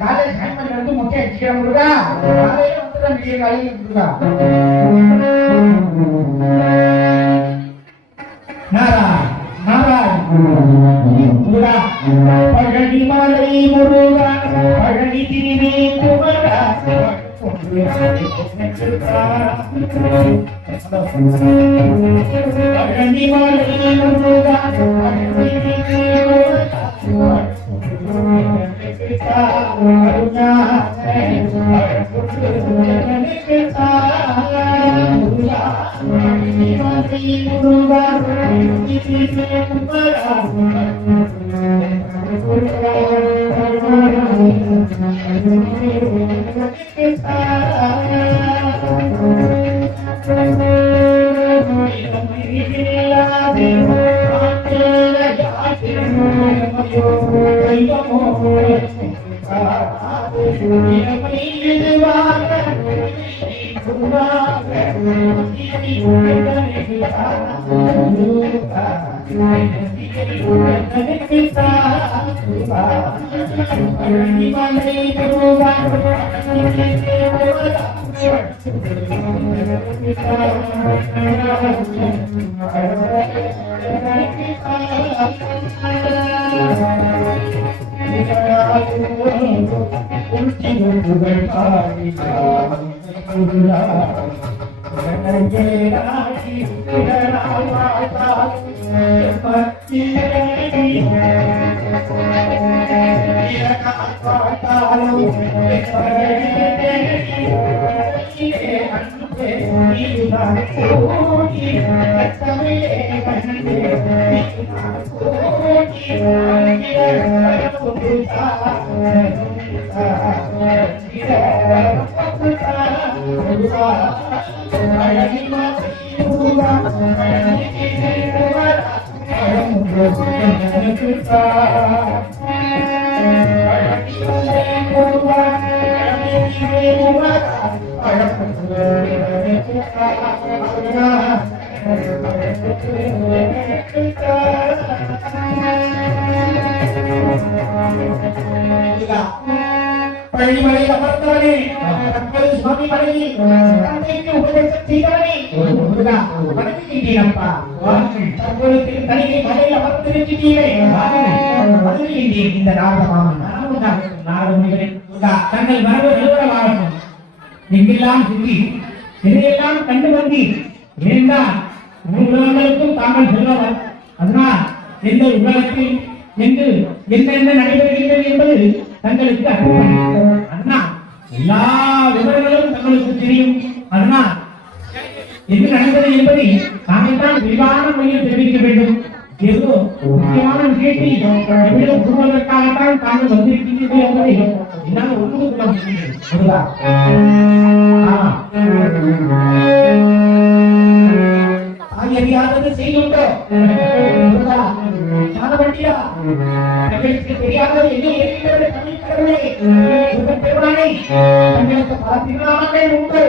காலேஜ் ஹேண்ட்மேன் வந்து முட்டை அடிச்சுக்கிறேன் முருகா. காலையில வந்துதான் விடிய காலையில முருகா. முருகா பழனி மலை முருகா பழனி திருவே குமரா பழனி மலை முருகா பழனி திருவே பழனிமலை அமர்ந்தவனே, தற்போது சுவாமி மலையில் தந்தைக்கு உபதேசம் செய்தவனே, முருகா, வணங்குகின்றேனப்பா. தற்போது திருத்தணிகை மலையில் அமர்ந்திருக்கிறீரே, வணங்குகின்றேன் இந்த நாரதமாமன். நாரதமுனிகளே, முருகா, தங்கள் வரவு நிறுவனமாகட்டும். எங்கெல்லாம் சுற்றி எதையெல்லாம் கண்டு வந்து இருந்தால் உலகங்களுக்கும் தாங்கள் செல்வவர். அதனால் எந்த உலகத்தில் என்று என்னென்ன நடைபெறுகிறது என்பது தங்களுக்கு அதனால் எல்லா விவரங்களும் தங்களுக்கு தெரியும். அதனால் என்ன நடந்தது என்பதை தாங்கள் தான் விரிவான முறையில் தெரிவிக்க வேண்டும். ஏதோ முக்கியமான விஷயத்தை எவ்விடம் கூறுவதற்காகத்தான் தாங்கள் வந்திருக்கிறீர்கள் என்பதை என்னால் ஒன்று கொள்ள முடியும். அறியாதது செய்துண்டோ தெரியாதது என்ன இருக்கிறது? பெருமானை தங்களுக்கு பல திருநாமங்கள் உண்டு.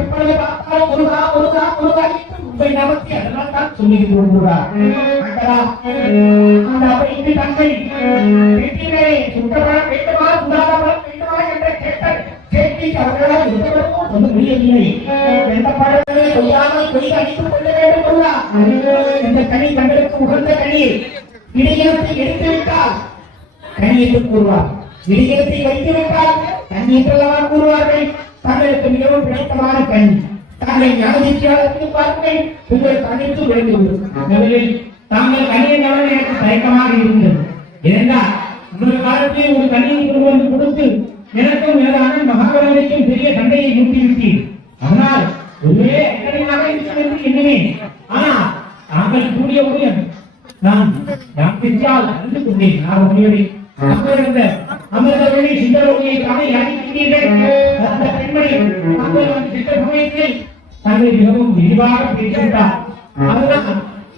எப்பொழுது பார்த்தாலும் முருகா முருகா முருகா உங்களை நமக்கு அதனால் தான் சொல்லுகிறோம். முருகா அந்த அப்படி தங்கள் வீட்டிலே சுத்தமாக வேண்டுமா சுதாரமாக வேண்டுமா என்ற கேட்ட கேட்டி அவர்களால் எதுவரும் சொல்ல முடியவில்லை. எந்த பழங்களை கொய்யாமல் கொய்து அடித்துக் கொள்ள வேண்டும். முருகா, இந்த கனி தங்களுக்கு உகந்த கனியை இடையத்தை எடுத்துவிட்டால் கனி என்று கூறுவார். இடையத்தை வைத்துவிட்டால் கனி என்றெல்லாம் கூறுவார்கள். தங்களுக்கு மிகவும் பிடித்தமான கனி. தாங்கள் ஞானதிற்காலத்தில் பார்ப்பேன் உங்களுக்கு அனைத்து விளங்குவது. தாங்கள் கனியை கவனம் எனக்கு தயக்கமாக இருந்தது. ஏனென்றால் உங்கள் காலத்தில் ஒரு கனியை கொண்டு வந்து கொடுத்து எனக்கும் ஏதான மகாபலிக்கும் பெரிய சண்டையை மூட்டிவிட்டீர். அதனால் ஒரே கனியாக இருக்கும் என்று எண்ணுவேன். ஆனால் தாங்கள் கூடியவுடன் நான் யாத்திரியால் அறிந்து கொண்டேன். நான் உண்மையோடு அமிர்தவழி சிந்தரொழியை காண யாதிக்கின்றீர்கள். அந்த பெண்மணி சித்த சமயத்தில் தங்களை மிகவும் விரிவாக பேசுகின்றார். அதுதான்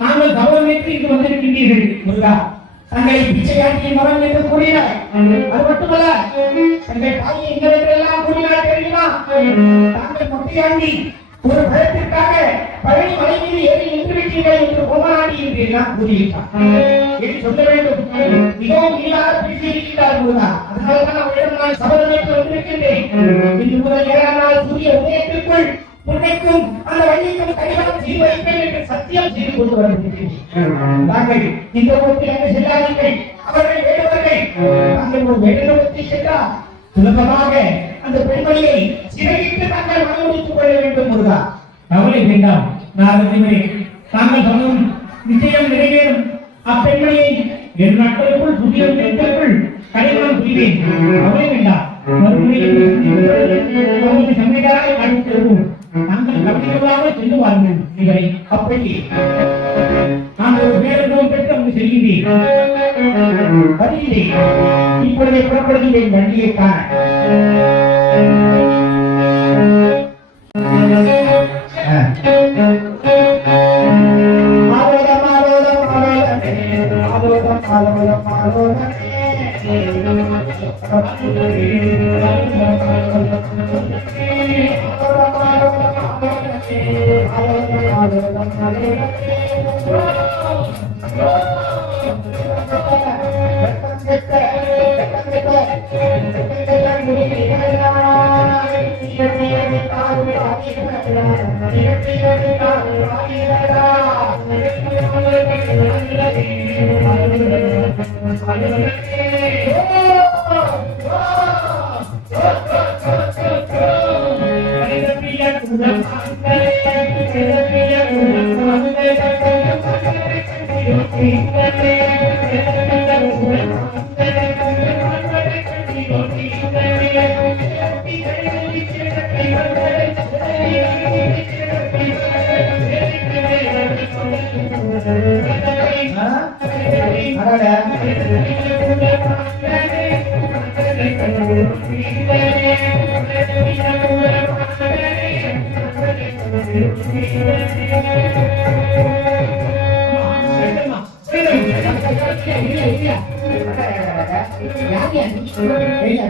தாங்கள் கவனமேற்று இங்கு வந்திருக்கின்றீர்கள். முருகா, தங்களை பிச்சையாட்டியின் மரம் என்று கூறினார். அது மட்டுமல்ல, தங்கள் தாயை எங்களெல்லாம் கூறினார் தெரியுமா? தாங்கள் மொட்டையாண்டி ஒரு பயத்திற்காக பழனி மலை மீது ஏறி நின்று விட்டீர்கள் என்று கோமாடி என்று எல்லாம் கூறியிருக்கார். என்று சொல்ல வேண்டும். மிகவும் நீளாக பேசியிருக்கிறார் முருகா. அதனால்தான் அவரிடம் நான் சபதமேற்று வந்திருக்கின்றேன். இன்று முதல் 7ஆம் நாள் சூரிய உதயத்திற்குள் உன்னைக்கும் அந்த வள்ளிக்கும் கல்யாணம் செய்து வைப்பேன் என்று சத்தியம் செய்து கொண்டு வந்திருக்கிறேன். நாங்கள் இந்த ஊருக்கு அங்கு செல்லாதீர்கள். அவர்கள் வேண்டுவர்கள். நாங்கள் ஒரு வேண்டுதலுக்கு சென்றால் சுலபமாக அந்த பெண்மணியை சிறையிட்டு தாங்கள் மனமுடித்துக் கொள்ள வேண்டும் முருகா. கவலை வேண்டாம். நான் தாங்கள் சொன்னும் நிச்சயம் நிறைவேறும். அப்பெண்மணியை 2 நாட்களுக்குள் சூரிய உதயத்திற்குள் கல்யாணம் செய்வேன். கவலை வேண்டாம். மறுபடியும் சமையலாக அழைத்திருக்கும். நாங்கள் கவனிக்கமாக சென்று வாருங்கள். இவரை அப்படி நான் ஒரு பேரனும் பெற்று அங்கு செல்கின்றேன். வருகிறேன். இப்பொழுதே புறப்படுகிறேன் வண்டியை காண.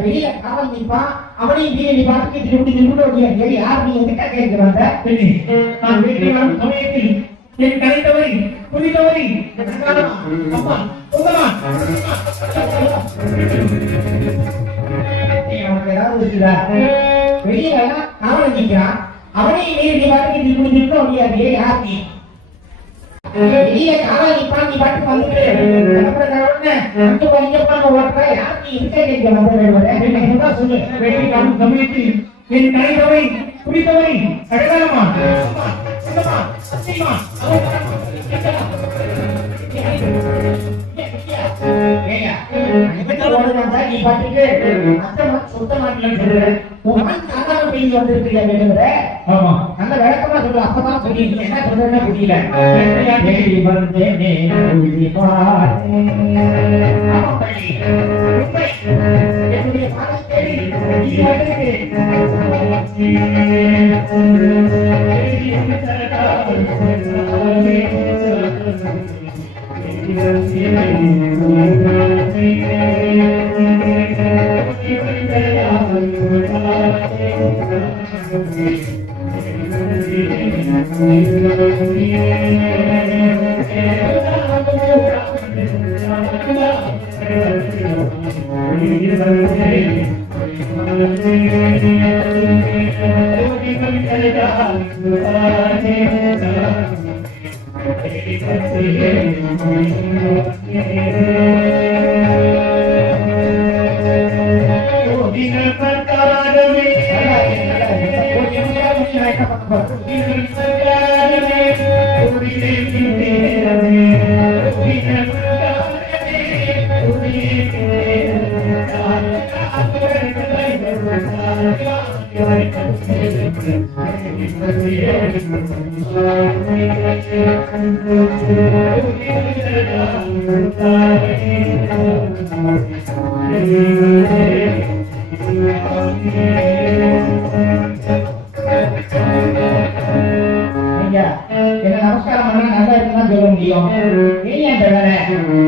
வெளிய காவல் நிற்பான். அவனையும் நீ பாட்டுக்கு திரும்பி நின்று யார் நீ எதுக்காக கேட்கிறாங்க? நான் வீட்டில் சமயத்தில் என் கலைத்தவரை புதித்தவரை அம்மா உங்கம்மா ஏதாவது இருக்குதா? வெளியே காவல் நிற்கிறான். அவனையும் நீ பாட்டுக்கு திரும்பி நிற்க முடியாது. யார் நீ? வெளிய காவல் நிற்பான். நீ பாட்டுக்கு வந்துட்டு சொல்லு. வெற்றி காணும் சமயத்தில் என் கலைத்தவரை புதித்தவரை அழகாமா நீ பாட்டுக்கு சுத்த மாட்டேன்னு சொல்ற. நல்ல விளக்கமா சொல்லு. அப்பதான் புரியுது. என்ன சொல்றேன்னு புரியல. என்னுடைய நமஸ்காரம் பண்ணா நல்லா இருக்குன்னு சொல்ல முடியும். ஏன் என்ற வேலை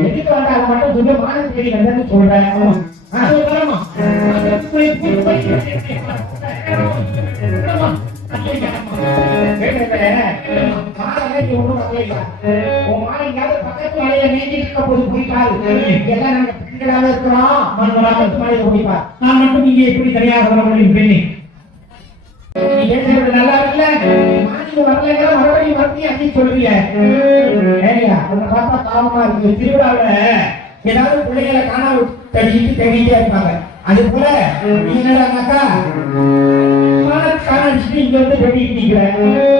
எதுக்கு வந்தாலும் மட்டும் சொல்லி மானம் தேடி வந்தேன்னு சொல்றேன். பக்கத்து மலையில மேய்ஞ்சிட்டு இருக்க போது போயிட்டாரு. எல்லாம் நாங்க பெண்களாக இருக்கிறோம். பக்கத்து மலையில போயிப்பா. நான் மட்டும் நீங்க எப்படி சரியாக வர முடியும் பெண்ணே? நீ பேசுறது நல்லா இருக்குல்ல? மாநில வரலைங்கிற மறுபடியும் மறுபடியும் அடி சொல்றீங்க. ஏரியா உன்னை பார்த்தா பாவமா இருக்கு. திருவிழாவில ஏதாவது பிள்ளைகளை காணாம தடிச்சிட்டு தேடிட்டே இருப்பாங்க. அது போல நீ என்னடாக்கா காணடிச்சுட்டு இங்க வந்து வெட்டிட்டு நிக்கிற.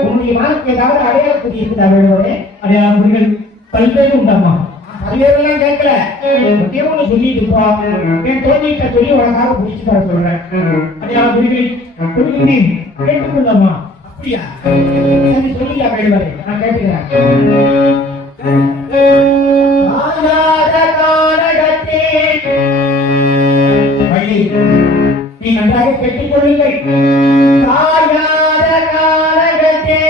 உன்னுடைய மானத்துக்கு ஏதாவது அடையாள குறி இருக்குதா? வேணுமே அடையாள குறிகள் பல்வேறு உண்டாமா? பல்வேறுலாம் கேட்கல. ஒன்று சொல்லிட்டு இருப்பா. என் தோல்விட்ட சொல்லி உனக்காக பிடிச்சு தர சொல்றேன். அடையாள குறிகள் கேட்டுக்கொள்ளாமா? அப்படியா? சரி சொல்லியா வேணுமே, நான் கேட்டுக்கிறேன். நீ நன்றாக கேட்டுக் கொள்ளுங்கள். காயாத காலகத்தே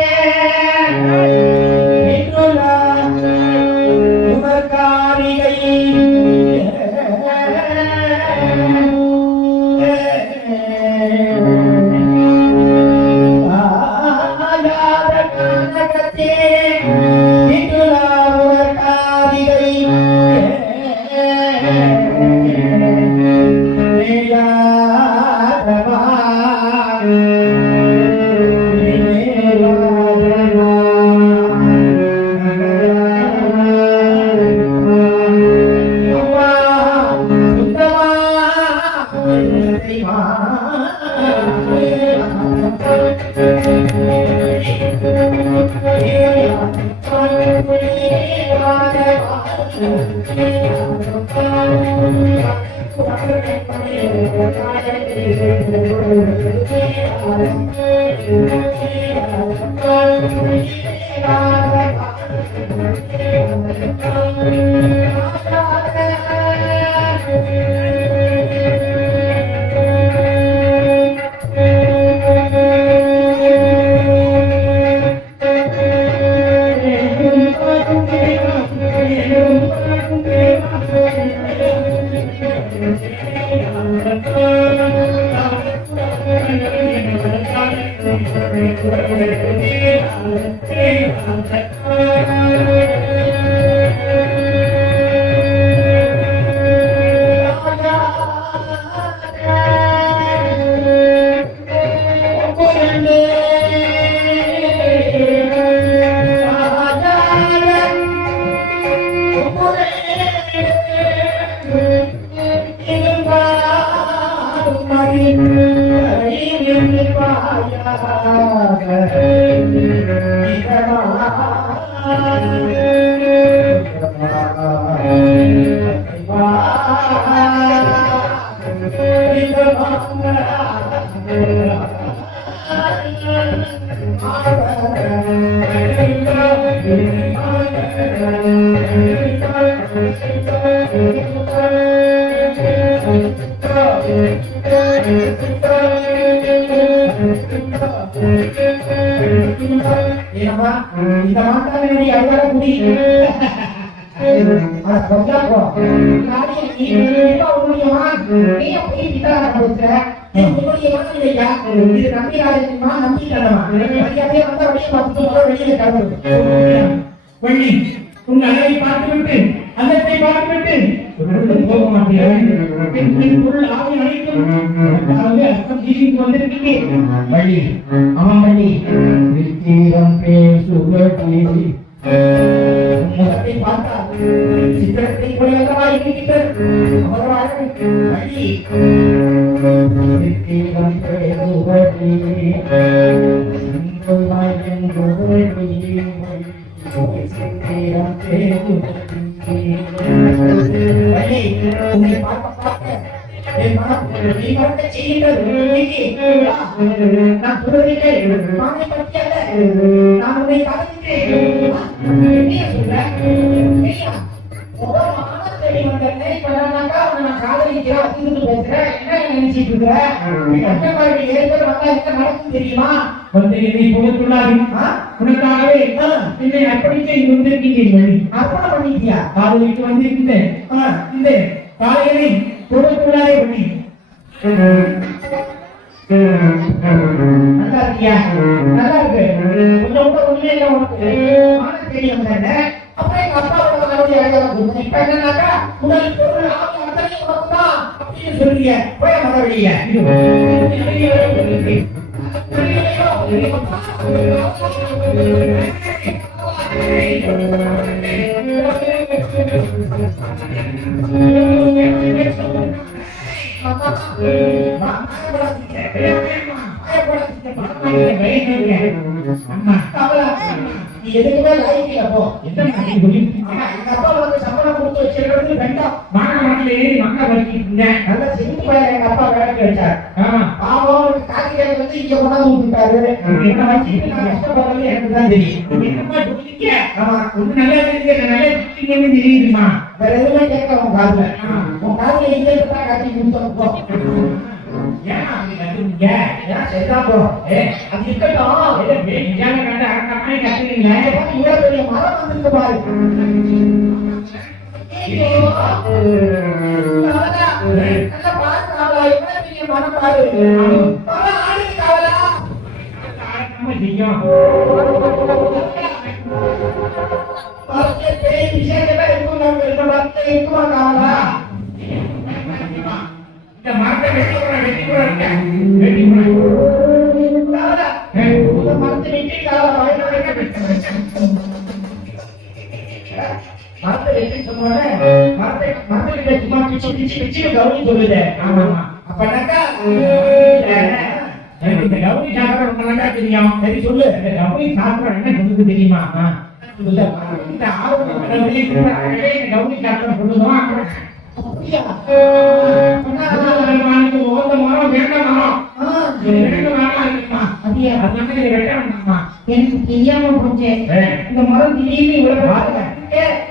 உமக்காரிகை காயாத காலகத்தே இந்த மாட்டாளி அவ்வளவு குடி வள்ளி உன் அழகை பார்த்துவிட்டு அந்தத்தை பார்த்துவிட்டு போக மாட்டேன். பொருள் ஆவி அனைத்தும் அர்த்தம் ஜீவிக்கு வந்திருக்கீங்க. வள்ளி அவன் வள்ளி வித்தீரம் பேசுவதி முகத்தை பார்த்தால் சித்திரத்தை போலவா இருக்கிறது. வள்ளி வித்தீரம் பேசுவதி காதலிக்கிறேன் நினைச்சிட்டு இருக்கிற? கட்டப்பாடி 7 பேர் வந்தா என்ன நடக்கும் தெரியுமா? வந்து என்னை புகழ்ந்துள்ளாரு. உனக்காகவே என்னை அர்ப்பணித்து இங்கு வந்திருக்கீங்க. அர்ப்பணம் பண்ணிட்டியா? காதலிக்கு வந்திருக்கின்றேன். இந்த காலையை புகழ்ந்துள்ளாரே பண்ணி. நல்லா இருக்கியா? நல்லா இருக்கு. கொஞ்சம் கூட உண்மை இல்லை உனக்கு. ஆனா தெரியும் தானே. அப்புறம் எங்க அப்பாவோட மறுபடி அழகாக கொடுத்தேன். இப்ப என்னன்னாக்கா முதல் பொருள் ஆவி அத்தனை உனக்கு தான் அப்படின்னு சொல்றீங்க. போய் மறுபடிய நீ எதுக்குமே லைஃப்ல போ. எங்க அப்பா வந்து சம்பளம் கொடுத்து வச்சிருக்கிறது வேண்டாம். நல்லா சிரிப்பு பையன் எங்க அப்பா வேலைக்கு வச்சார். பாவம் காய்கறி வந்து இங்க கொண்டாந்து விட்டுட்டாரு. என்ன வச்சுட்டு நான் கஷ்டப்படுறது எனக்கு தான் தெரியும். ஆமா ஒண்ணு நல்லா தெரியுமா? வேற எதுவுமே கேட்க உன் காதுல. உன் காதுல இங்க இருந்தா காட்டி கொடுத்தோம். ஏன் அப்படி கத்துறீங்க? ஏன் சரிதான் போ. அது இருக்கட்டும். கத்துறீங்க இவ்வளவு பெரிய மரம் வந்துருக்கு பாரு. நல்லா பாருக்காவலா இவ்வளவு பெரிய மரம் பாரு. மரம் ஆடுது காவலா. பெரிய விஷயத்துல இருக்குமா காவலா? இந்த மரத்தை வெட்டி கௌரி சொல்லுது. அப்பனாக்கா எனக்கு இந்த கௌரி சாப்பிட ரொம்ப நல்லா தெரியும். சரி சொல்லு. கௌரி சாப்பிட என்ன சொல்லுது தெரியுமா? இந்த கௌரி சாப்பிட சொல்லுவோம். எனக்கு தெரியாம போச்சு. இந்த மரம் திடீர்னு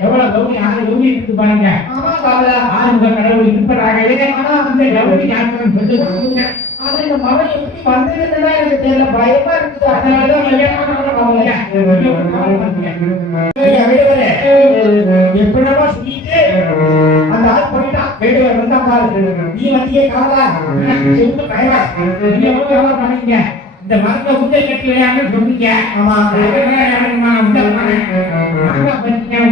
எவ்வளவு கௌரி 6 கௌரி இருக்குது பாருங்க. கடவுள் இருப்பதாகவே. ஆனா அந்த கௌரி யாத்திரம் சொல்லுங்க. ஆனா இந்த மரம் எப்படி வந்ததுன்னா எனக்கு தெரியல. பயமா இருக்குது. எப்படிமா சொல்லிட்டு அந்த ஆள் போயிட்டான். வேடுவர் வந்தா பாரு. நீ வந்தியே காவலா பண்ணீங்க. இந்த மரத்தை உண்டை கட்டி விளையாடுன்னு சொன்னீங்க. ஆமா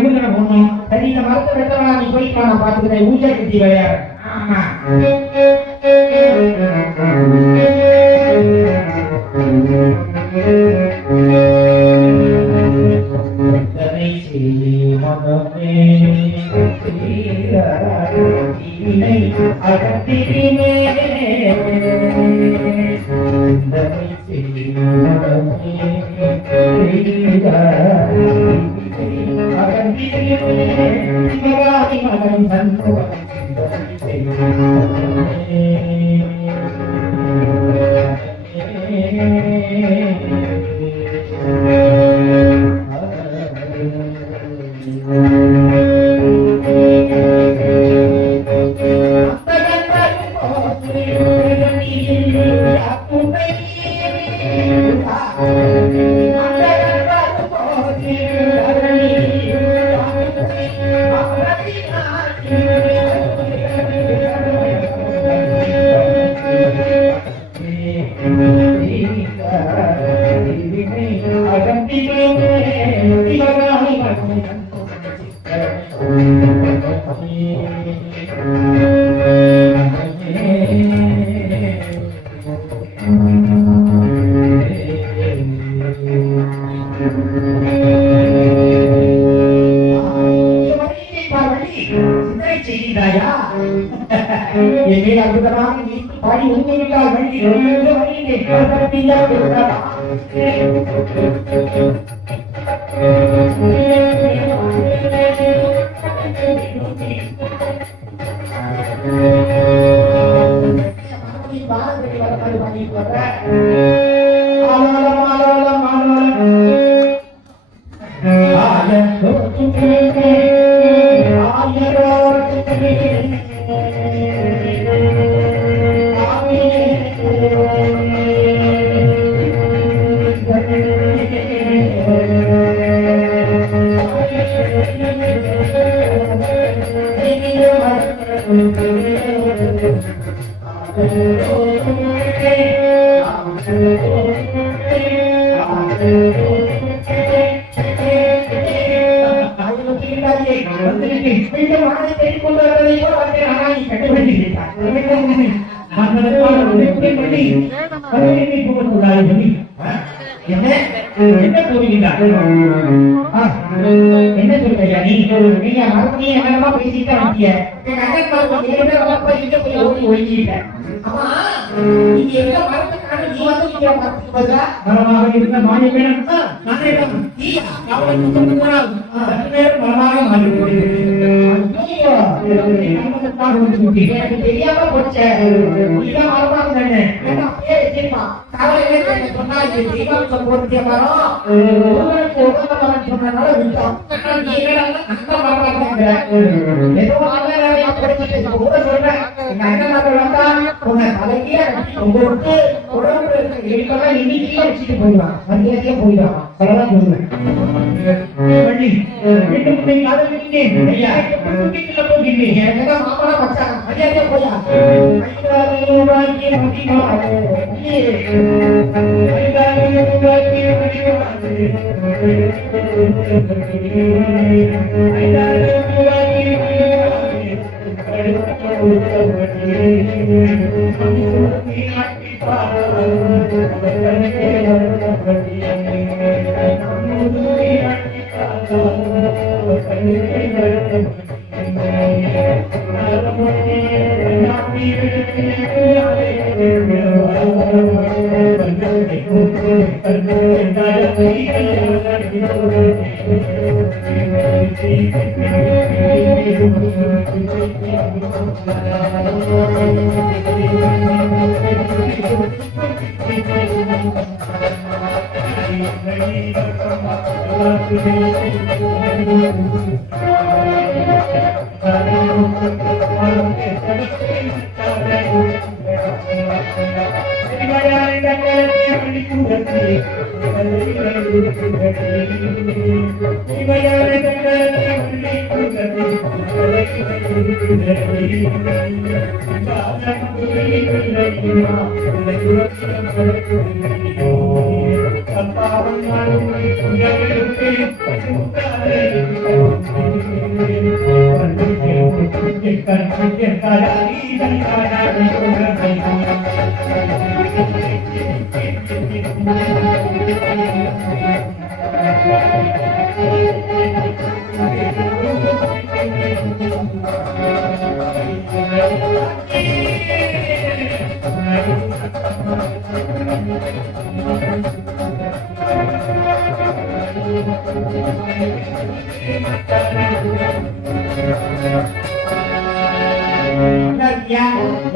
ஊர்ல போனோம். சரி இந்த மரத்தை வெட்டவா நீ போயிட்டு நான் பாத்துக்கிறேன். ஊஞ்சை கட்டி விளையாடு. ஆமா பாடி உண்மையிட்டால் வழி என்ன கூறுகிறார்? என்ன சொல்றீங்க நீங்க மறுபடியும் என்னமா பேசிட்டு வந்தீங்க மரமாக இருந்த மாயமேனம் தெரியாம போச்ச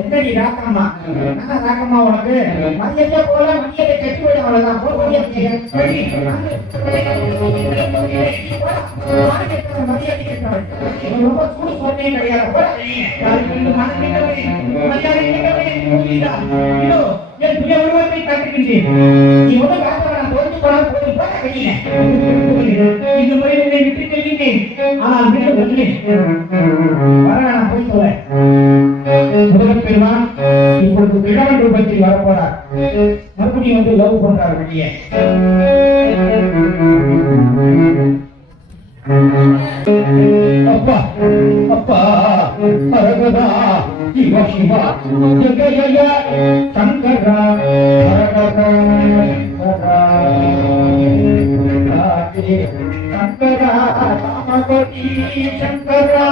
என்னடி ராக்கம்மா ராக்கம்மா உனக்கு மதியத்தை போல மதியத்தை கெட்டு போய் அவ்வளவுதான் ரொம்ப சூடு சொன்னே கிடையாது என் புதிய உருவத்தை காட்டுகின்றேன் நீ ஒன்றும் காட்ட நான் தோற்று போனால் போது போட கையினேன் இந்த முறை என்னை விட்டு செல்கின்றேன் ஆனால் விட்டு வருகிறேன் வர நான் போய் சொல்ல முதல் பெருமான் இப்பொழுது கிழவன் ரூபத்தில் வரப்போறார் மறுபடியும் வந்து லவ் பண்றார் வெளியே அப்பா அப்பா அரகதா சிவா சிவா ஜெய சங்கரா அரகதா சங்கரா ராமகோடி சங்கரா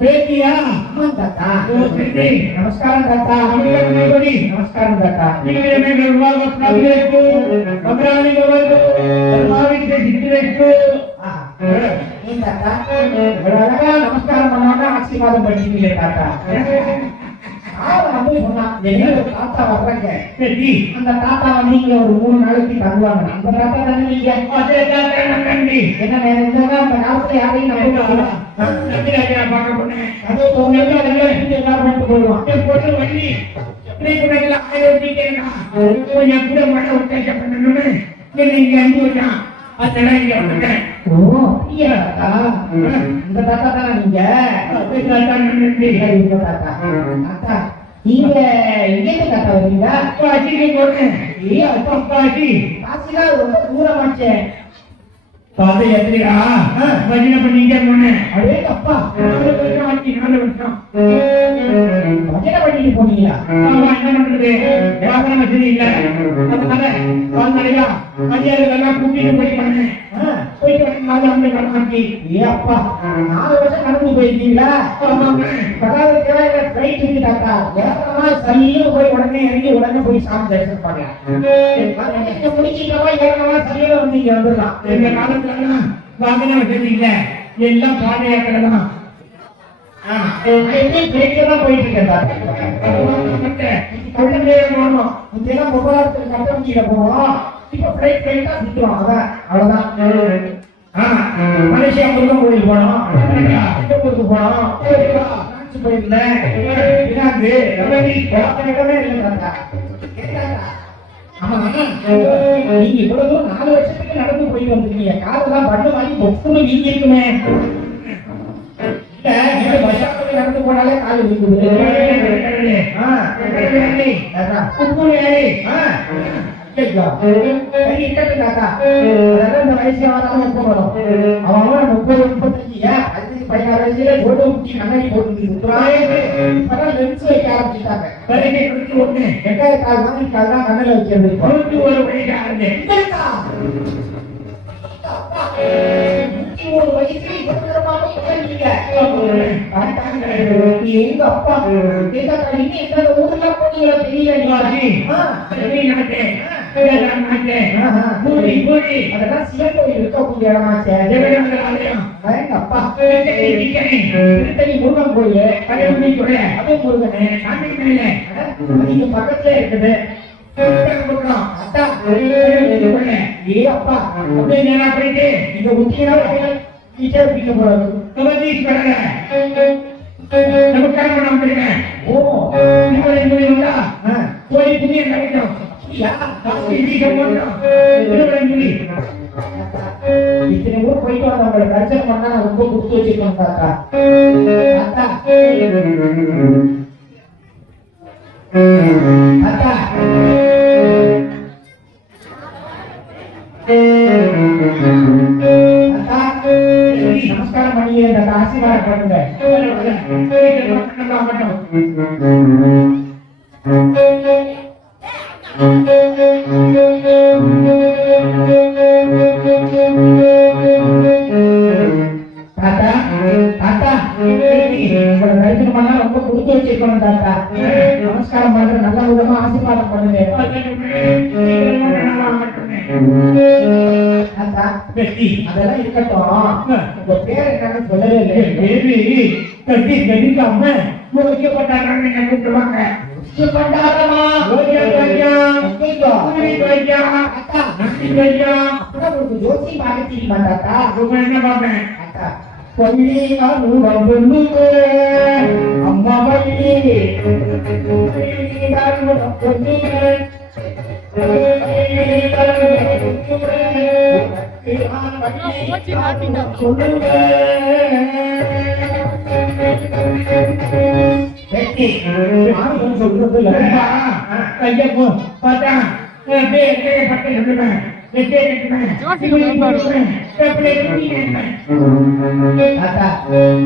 பேட்டியா? நமஸ்காரம் தாத்தா. நமஸ்காரம் தாத்தா. நமஸ்காரம் பண்ணா ஆசீர்வாதம் பண்ணிட்டீங்களே தாத்தா. வந்து சொன்னா தாத்தா வர்றாங்க, அந்த தாத்தா நீங்க ஒரு 3 நாளைக்கு தங்குவாங்க. அந்த தாத்தா தானே நீங்க? என்ன அந்த காலத்துல யாரையும் நம்ப பார்க்க போனேன். அதே எல்லாரும் போடுவான் போட்டு வண்டி பண்ணணும்னு நீங்க அனுப்பி வச்சான். இந்த தாத்தா தானே நீங்க? தாத்தா நீங்க எங்க தாத்தா வரீங்க? காசிலாம் ரொம்ப தூரமாச்சே. தாத்தா எத்திரியா பஜனை பண்ணிட்டே போனேன். அடே அப்பா, 4 வருஷம் பஜனை பண்ணிட்டு போனீங்களா? ஆமா, என்ன பண்றது, வாகன வசதி இல்ல. அதனால கால்நடையா மரியாதைகள்லாம் கூட்டிட்டு போய் பண்ணேன். போயிட்டு வந்து ஏ அப்பா, 4 வருஷம் நடந்து போயிருக்கீங்களா? ஃபிளைட் இருக்கு தாத்தா. ஏற்றமா சல்லியும் போய் உடனே இறங்கி உடனே போய் சாமி தரிசனம் பண்ணலாம். முடிச்சிட்டவா ஏறவா சல்லியில வந்து இங்க வந்துடலாம். எங்க காலத்துல வாகன வசதி இல்ல, எல்லாம் பாதையாக்கள் தான். போயிட்டு இருக்கேன். முப்பதாயிரத்துக்கு கட்டணம் போவோம். இப்ப பிளைட் பிளைட்டா சுத்துறோம். அவ்வளவுதான். மலேசியா முருகன் கோயில் போனோம், சிங்கப்பூருக்கு போனோம், போயிருந்தேன். இடமே இல்லை. ஆமா, நீங்க இவ்வளவு தூரம் 4 வருஷத்துக்கு நடந்து போயிட்டு வந்துருக்கீங்க. காலெல்லாம் பண்ண மாதிரி பொக்குன்னு நீங்க இருக்குமே. நடந்து போனாலே கால் இருக்குது. இந்த வயசு வராம எப்ப வரும்? அவன் 30, 35, 16 வயசுல போட்டோ ஊட்டி கண்ணாடி போட்டு லென்ஸ் வைக்க ஆரம்பிச்சுட்டாங்க. வெங்காய கால் மாதிரி கால் தான் கண்ணில் வைக்கிறது. ஒரு வயசுல எங்க அப்பா எந்த ஊர்ல போனீங்களா தெரியல. அதெல்லாம் சிவன் கோயில் இருக்கக்கூடிய இடமாச்சே. அப்பா திருத்தணி முருகன் கோயில், அதே முருகனு நீங்க பக்கத்துல இருக்குது. ஏ அப்பா, போயிட்டு நீங்க முக்கியமா போறாரு. நமஸ்காரம் பண்ண வந்திருக்கேன். போய் புதிய கிடைக்கும். இத்தனை ஊர் போயிட்டு வந்தவங்களை தரிசனம் பண்ணா நான் ரொம்ப கொடுத்து வச்சிருக்கேன் தாத்தா. தாத்தா தாத்தா நமஸ்காரம் பண்ணியே தாத்தா, ஆசீர்வாதம் பண்ணுங்க. தாத்தா தாத்தா உங்களை தரிசனம் பண்ணா ரொம்ப கொடுத்து வச்சிருக்கணும் தாத்தா. நமஸ்காரம் பண்ற நல்ல விதமா ஆசீர்வாதம் பண்ணுங்க தாத்தா. அதெல்லாம் இருக்கட்டும். உங்க பேர் என்னன்னு சொல்லவே இல்லை. பேரு கட்டி கட்டிக்காம வைக்கப்பட்டாங்க கூப்பிடுவாங்க. ஜோசி பார்க்க தெரியுமா தாத்தா? என்ன பாப்பேன் அம்மா வள்ளி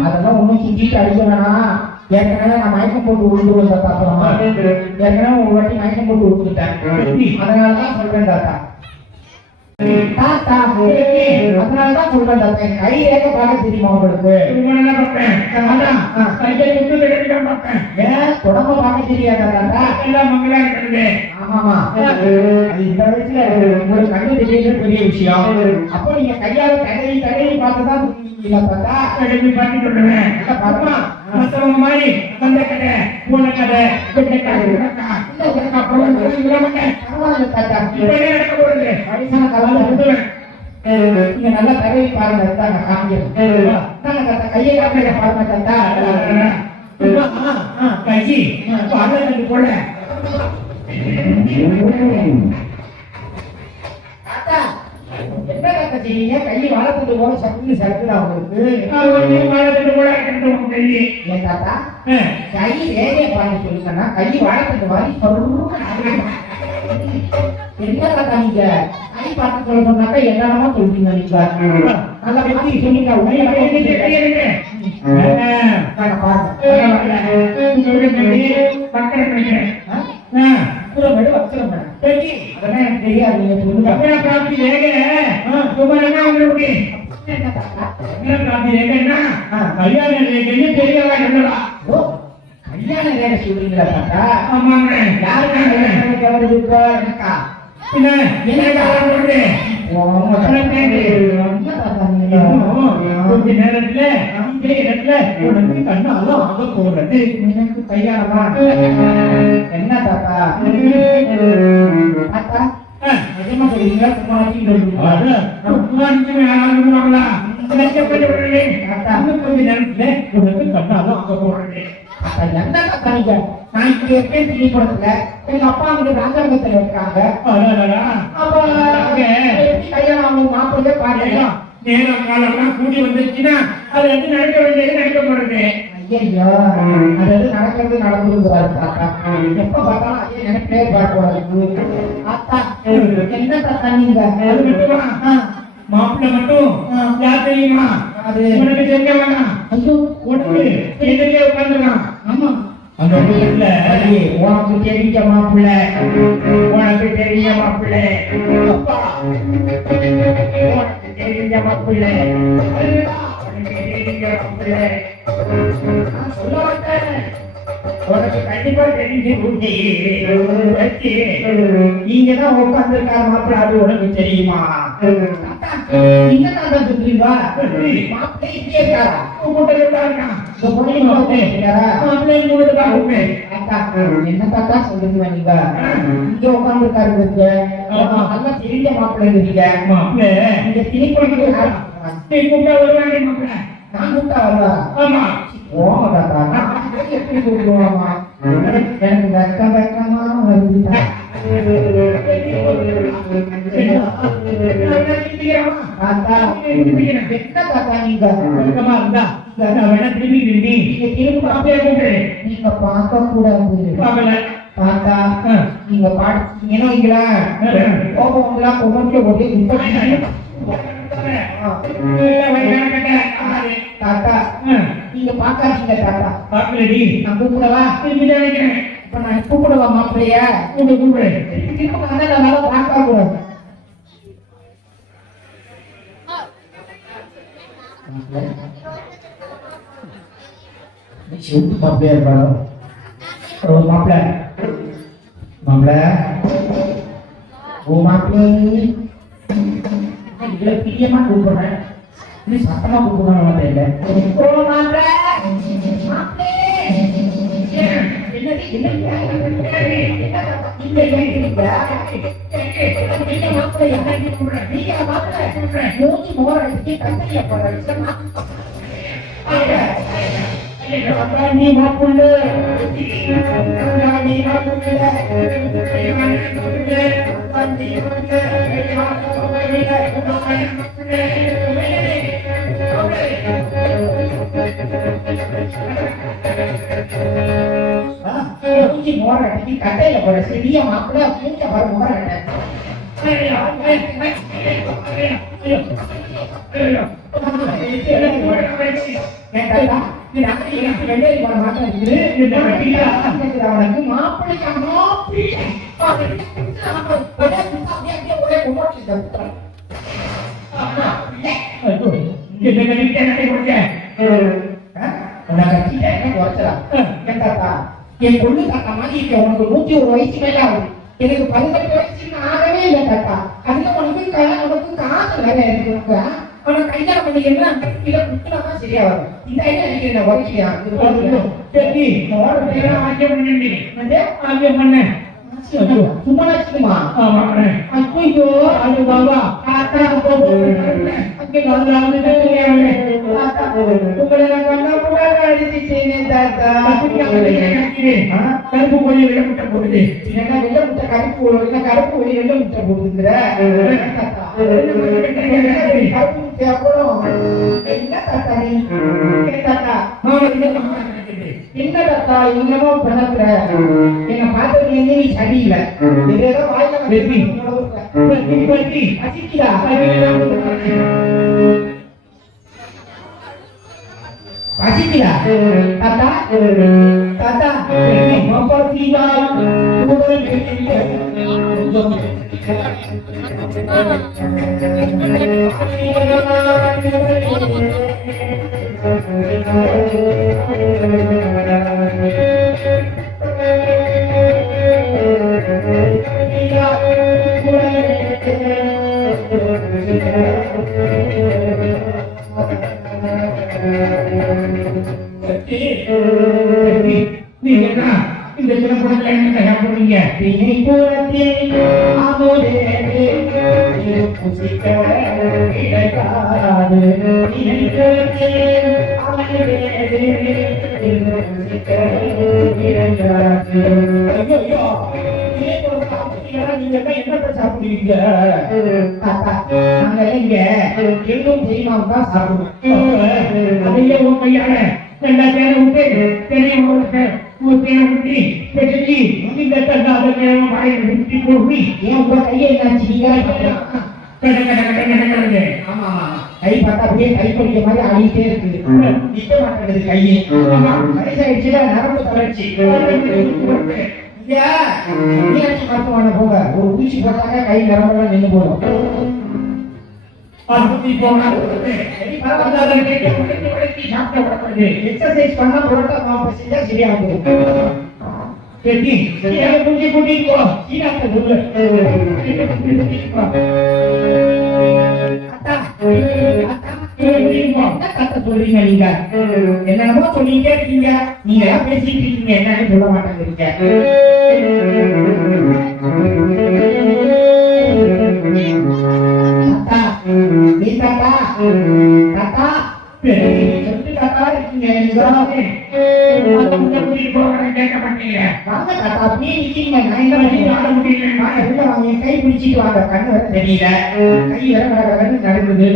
அதெல்லாம் ஒண்ணும் செஞ்சுட்டு அடிக்க வேணாம். ஏற்கனவே நான் மயக்கம் போட்டு விழுந்துருவேன் தாத்தா. அப்புறமா ஏற்கனவே ஒரு வாட்டி மயக்கம் போட்டு விழுந்துட்டேன். அதனாலதான் சொல்றேன் தாத்தா. தாத்தா அதனாலதான் சொல்றேன் தாத்தா. என் கை ரேக பார்க்க தெரியுமா உங்களுக்கு? ஏன் உடம்ப பார்க்க தெரியாதா தாத்தா? ஆமாமா, அது இந்த வயசுல உங்களுக்கு கண்ணு தெரியறது பெரிய விஷயம். அப்போ நீங்க கையால தடவி தடவி பார்த்துதான் தாத்தா. தடவி பார்த்து சொல்லுவேன். பரமா மத்தவங்க மாதிரி வந்த கதை பூன கதை வெட்ட கதை பரவாயில்ல தாத்தா. நடக்க போறது வயசான காலம் நீங்க நல்லா தடவி பாருங்க தாத்தா. நான் காமிக்கிறேன் தாத்தா. கையை காமிக்க பாருங்க தாத்தா. கை பாரு போல தாத்தா என்ன தாத்தா செய்யீங்க? கை வாழத்துக்கு போல சக்குன்னு சறுக்குதா உங்களுக்கு? வாழத்துக்கு போல கை ஏன் தாத்தா கை ரேகையை பாருங்க சொல்லுங்கன்னா கை வாழத்துக்கு மாதிரி என்ன தாத்தா நீங்க கை பார்த்து சொல்ல சொன்னாக்கா என்னென்னமோ சொல்றீங்க நீங்க. நல்லா பத்தி சொன்னீங்க தெரியாது. கல்யாண ரேகை சொல்றீங்களா தாத்தா? ஆமாங்க. யாருக்கா? கொஞ்ச நேரத்துல கண்ணாலும் ஆக போறது எனக்கு கையாளமா என்ன தாத்தா? தாத்தா நிஜமா சொல்றீங்களா? சும்மா கொஞ்ச நேரத்துல உனக்கு கண்ணாலும் ஆக போறது. என்ன தாத்தா நீங்க? நான் இப்படி இருக்கேன் திணிப்படத்துல எங்க அப்பா அங்க ராஜாங்கத்துல இருக்காங்க. அப்ப கல்யாணம் மாப்பிள்ளை பாருங்க. நேரம் காலம்லாம் கூடி வந்துருச்சுன்னா அது வந்து நடக்க வேண்டியது நடக்க போறது. ஐயோ அது நடக்கிறது நடந்துருக்கிறாரு தாத்தா. எப்ப பார்த்தாலும் அதே நினைப்பே பார்க்கக்கூடாது தாத்தா. என்ன தாத்தா நீங்க? அது மட்டுமா மாப்பிள்ளை மட்டும் யார் தெரியுமா? அது உனக்கு தெரிய வேணாம். ஐயோ உனக்கு எதிரிலே உட்காந்துருக்கான். ஆமா அந்த வீட்டுல உனக்கு தெரிஞ்ச மாப்பிள்ளை, உனக்கு தெரிய மாப்பிள்ளை, அப்பா உனக்கு தெரிஞ்ச மாப்பிள்ளை, உனக்கு தெரிஞ்ச மாப்பிள்ளை நான் சொல்ல மாட்டேன். உனக்கு கண்டிப்பா தெரிஞ்சு நீங்க தான் உட்கார்ந்துருக்காரு மாப்பிள்ளை, அது உனக்கு தெரியுமா? நீங்க தான் சொல்றீங்களா? மாப்பிள்ளை இப்படியே இருக்காரா? என்ன தாத்தா சொல்றீங்க நீங்க? இங்க உட்கார்ந்துருக்காரு நல்லா தெரிஞ்ச மாப்பிள்ளை இருக்கீங்க. நீங்க திணிப்பட்டு நான் கூப்பிட்டா வருவா? போங்க தாத்தா. எப்படி கூப்பிடுவாமா? எனக்கு வெக்கம் வெக்கமா வருது. தாத்தா என்ன தாத்தா நீங்க? நீங்க பார்க்க கூடாது தாத்தா. நீங்க பாத்தீங்கன்னா கோபங்களா கொண்டு ஒரே தாத்தா நீங்க பாக்காதீங்க தாத்தா. நான் கூப்பிடவா? இப்ப நான் கூப்பிடவா மாப்பிள்ளைய? நல்லா பார்க்க கூடாது. மாப்பிள்ளையா இருப்பாரோ? மாப்பிள்ள மாப்பிள்ள ஓ மாப்பிள்ளை இவ்வளவு பிரியமா கூப்பிடுறேன், நீ சத்தமா கூப்பிடணும் தெரியல. நீ மாப்புள்ள கட்டையில போற சிறிய மாப்பிள்ள மூச்ச வர முறை என் பொண்ணு தாத்தா மாதிரி இருக்க, உனக்கு 101 வயசு மேல ஆகுது, எனக்கு 18 வயசு ஆகவே இல்லை தாத்தா. அதுல உனக்கு காசு வேற இருக்கு, உனக்கு கல்யாணம் பண்ணிக்கிறேன்னா இதை குத்துனாதான் சரியா வரும். இந்த ஐடியா எனக்கு என்ன உரைக்கியா சும்மா வச்சுக்குமா? ஐயோ அது பாபா உங்களை நான் கண்ணா கூட அடிச்சுட்டேன் தாத்தா. கருப்பு கோழி வெள்ள முட்டை போடுது, இல்லைன்னா வெள்ள முட்டை கருப்பு இல்லைன்னா கருப்பு கோழி வெள்ள முட்டை போடுதுங்கிற கருப்பு முட்டையா போடும். என்ன தாத்தா நீ? தாத்தா என்ன தாத்தா என்னமோ பண்ணத்துல என்ன பார்த்ததுல நீ சரியில்லை, ஏதோ வாயில அசிக்கிறா பசிக்கிறா தாத்தா. தாத்தா இந்த தினப்படத்துல என்ன போறீங்க? என்னத்தை சாப்பிடுவீங்க? நாங்க இங்க எங்கும் தெரியுமாவுதான் சாப்பிடுவோம். அதையே உன் கையால எல்லா தேனை விட்டு தெரிய தேனை விட்டு பெருக்கி இந்த தந்தாத நேரம் வாயில் விட்டு போடுவி. ஏன் உங்க கையை என்னாச்சு? ஆமா கை பார்த்தா அப்படியே கை படிக்க மாதிரி ஆடிட்டே இருக்கு, நிக்க மாட்டேங்குது கையை. வயசாயிடுச்சுல நரம்பு தளர்ச்சி. மருத்துவமனை போக ஒரு ஊசி போட்டாங்க கை நரம்பெல்லாம் நின்று போடும். எக்ஸசைஸ் பண்ணா புரோட்டா மாவு செஞ்சா சரியா வந்துடும். கூட்டிட்டு போ சீனாத்த சொல்லு. சொல்றீங்க நீங்க என்னமோ சொல்லிட்டே இருக்கீங்க, நீங்க எல்லாம் பேசிட்டு இருக்கீங்க, என்னன்னு சொல்ல மாட்டேங்கிறீங்க. கை பிடிச்சிட்டு வாங்க, கண்ணு வர தெரியல, கை வர நடக்குது.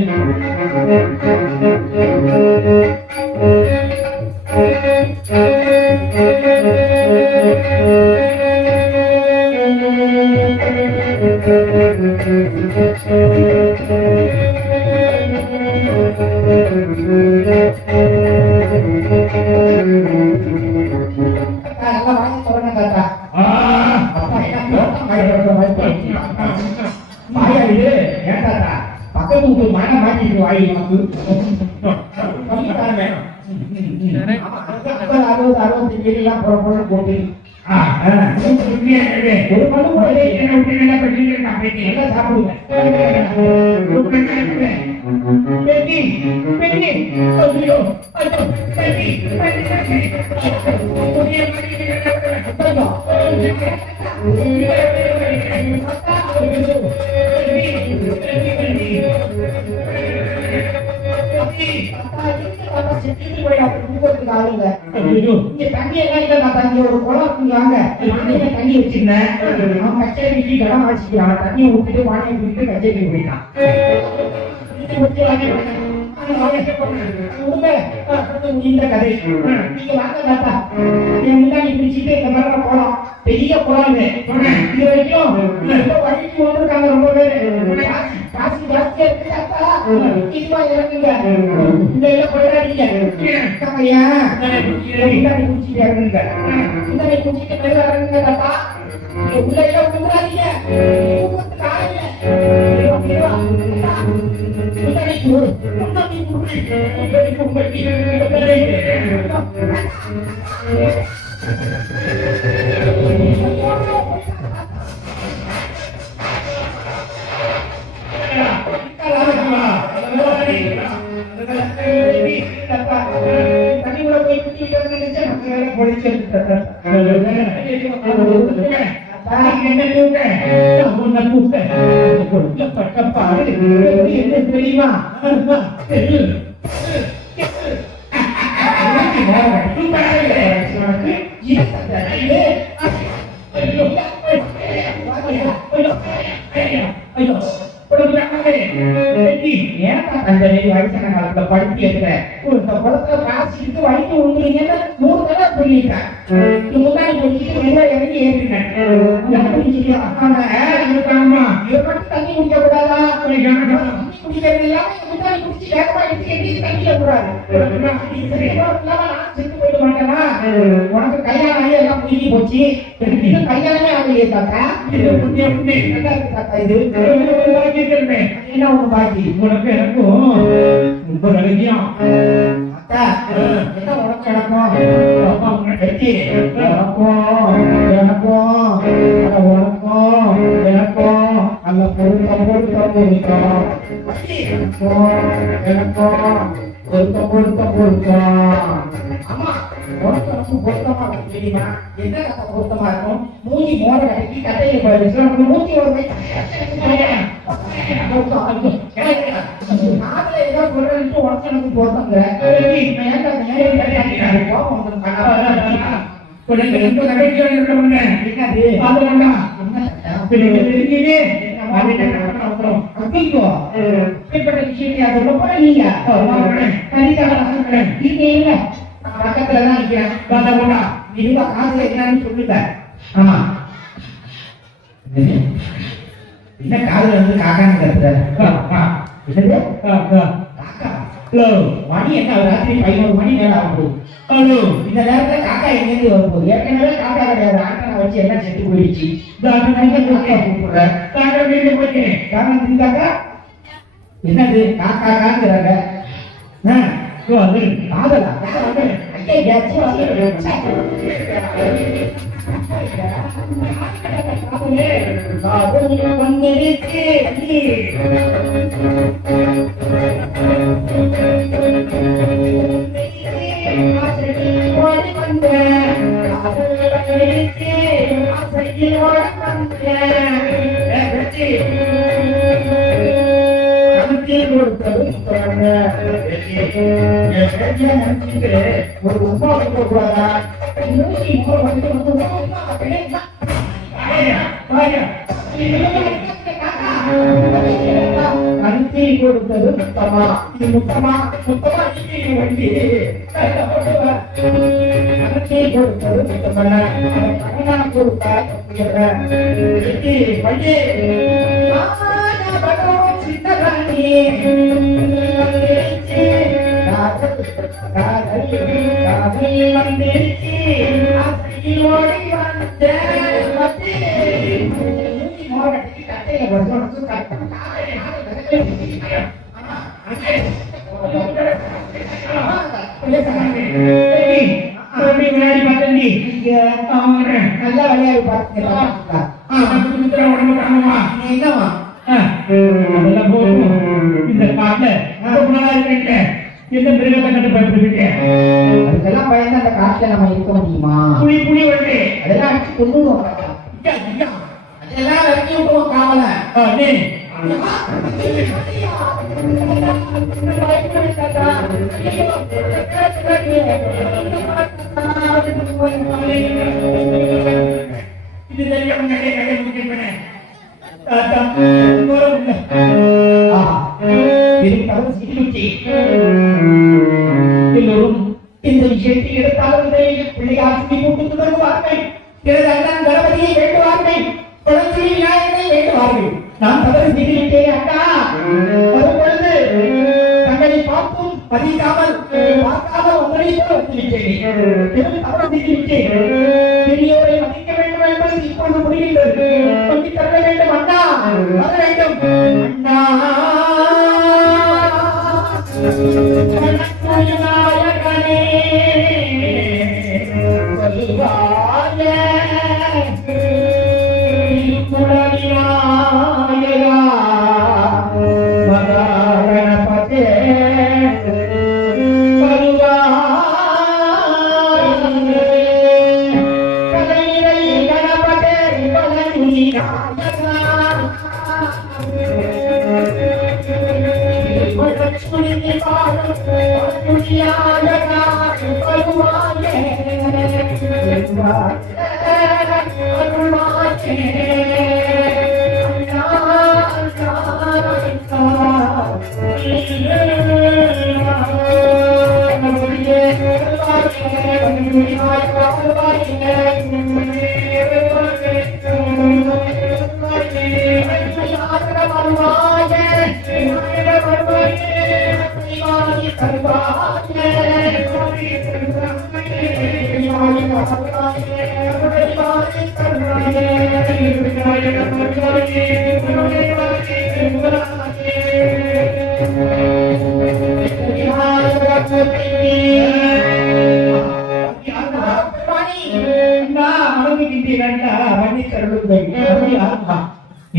பக்கத்து மன மாட்டிட்டு வாய் நமக்கு 60-65 போட்டு ஒரு மணி கூட என்ன விட்டு படிச்சு நான் பேட்டி எல்லாம் சாப்பிடுவேன். தண்ணி வச்சிருந்தேன் கச்சேரிக்கு கடன் ஆச்சுக்கிறான் தண்ணியை ஊற்றிட்டு வாணியை குடித்து கச்சேரி போயிட்டான். இந்த கதை நீங்க வாங்க தாத்தா என் முன்னாடி பிடிச்சிட்டு இந்த மாதிரி போலாம் பெரிய குளம் இது வரைக்கும் வழிக்கு வந்திருக்காங்க ரொம்ப பேரு காசு ஜாஸ்தியா இருக்கு தாத்தா இதுவா இறங்குங்க இந்த எல்லாம் கொண்டாடிங்க முன்னாடி குடிச்சிட்டு இறங்குங்க முன்னாடி குடிச்சிட்டு மேல இறங்குங்க தாத்தா உள்ள எல்லாம் விழுந்துடாதீங்க தெரியுமா அந்த வயசான காலத்துல படிப்பு இருக்கிறேன் குளத்துல காசிட்டு வழிக்கு விழுந்துருங்கன்னு 3 தடவை சொல்லிட்டேன். முன்னாடி போயிட்டு வெளியே இறங்கி ஏறிட்டேன். தண்ணி குடிக்க கூடாதா குடிக்கிறது இல்லாம முன்னாடி குடிச்சு வேகமா எடுத்து தண்ணியில கூடாது செத்து போயிட மாட்டேனா உனக்கு கல்யாணம் ஆகி எல்லாம் முடிஞ்சு போச்சு கல்யாணமே ஆகலையே தாத்தா தாத்தா இது என்ன ஒண்ணு பாக்கி உனக்கு எனக்கும் ரொம்ப நிலையம் அத்தா என்ன உனக்கு எனக்கும் அப்பா உன்னை கட்டி எனக்கும் அந்த பொருத்தம் ஆமா பொருத்தமா தெரியுமா என்ன கதை பொருத்தமா இருக்கும் மூஞ்சி மோர கட்டி கட்டையில போயிடுச்சு மூஞ்சி ஒரு காதல ஏதோ சொல்றேன் உனக்கு எனக்கு பொருத்தங்க பக்கத்துலதான் நிக்கிறேன் காசுல என்னன்னு சொல்லுங்க. ஆமா என்ன காதுல வந்து காக்கான்னு கத்துற மணி என்ன ராத்திரி 11 மணி நேரம் ஆகுது. இந்த நேரத்துல காக்கா எங்கேருந்து வரப்போகுது? ஏற்கனவே காக்கா கிடையாது ஆட்டனை வச்சு எல்லாம் செத்து போயிடுச்சு. கூப்பிடுறேன் காக்கா வீட்டு போச்சு காக்கா என்னது காக்கா காங்கிறாங்க காதலா வந்துருச்சு ஒரு உமா கூடாதா அனுப்பி கொடுத்தது முத்தமா முத்தமா முத்தமா வண்டி அனுப்பி கொடுத்தது முத்தமல்ல பணமா கொடுத்தா வண்டி சித்தராணி காதல் வந்திருச்சு ஓடி வந்த விளையாடி பார்த்தீங்க என்னவா அதெல்லாம் போகும். இந்த காட்டுல ரொம்ப நாளா இருக்கேன். எந்த மிருகத்தை கண்டு பயப்படுவீங்க? அதுக்கெல்லாம் பயந்து அந்த காட்டுல நம்ம இருக்க முடியுமா? புலி வந்து அதெல்லாம் அடிச்சு கொண்டுடுவோம். அதெல்லாம் இறக்கி விட்டுவோம் காவல. இது தெரியாம எல்லோரும் இந்த விஷயத்தை எடுத்தாலும் பிள்ளையார் கூட்டு தருவார்கள். அண்ணன் கணபதியை வேண்டுவார்கள், குழந்தை விநாயகனை வேண்டுவார்கள். நான் தவறு செய்துவிட்டேன் அண்ணா. வரும்பொழுது தங்களை பார்த்தும் பதிக்காமல் பார்க்காமல் உங்களை வந்துவிட்டேன். தவறு செய்துவிட்டேன். பெரியோரை மதிக்க வேண்டும் என்பது இப்பொழுது முடிகின்றது. கொஞ்சம் தர வேண்டும் அண்ணா, வர வேண்டும் அண்ணா.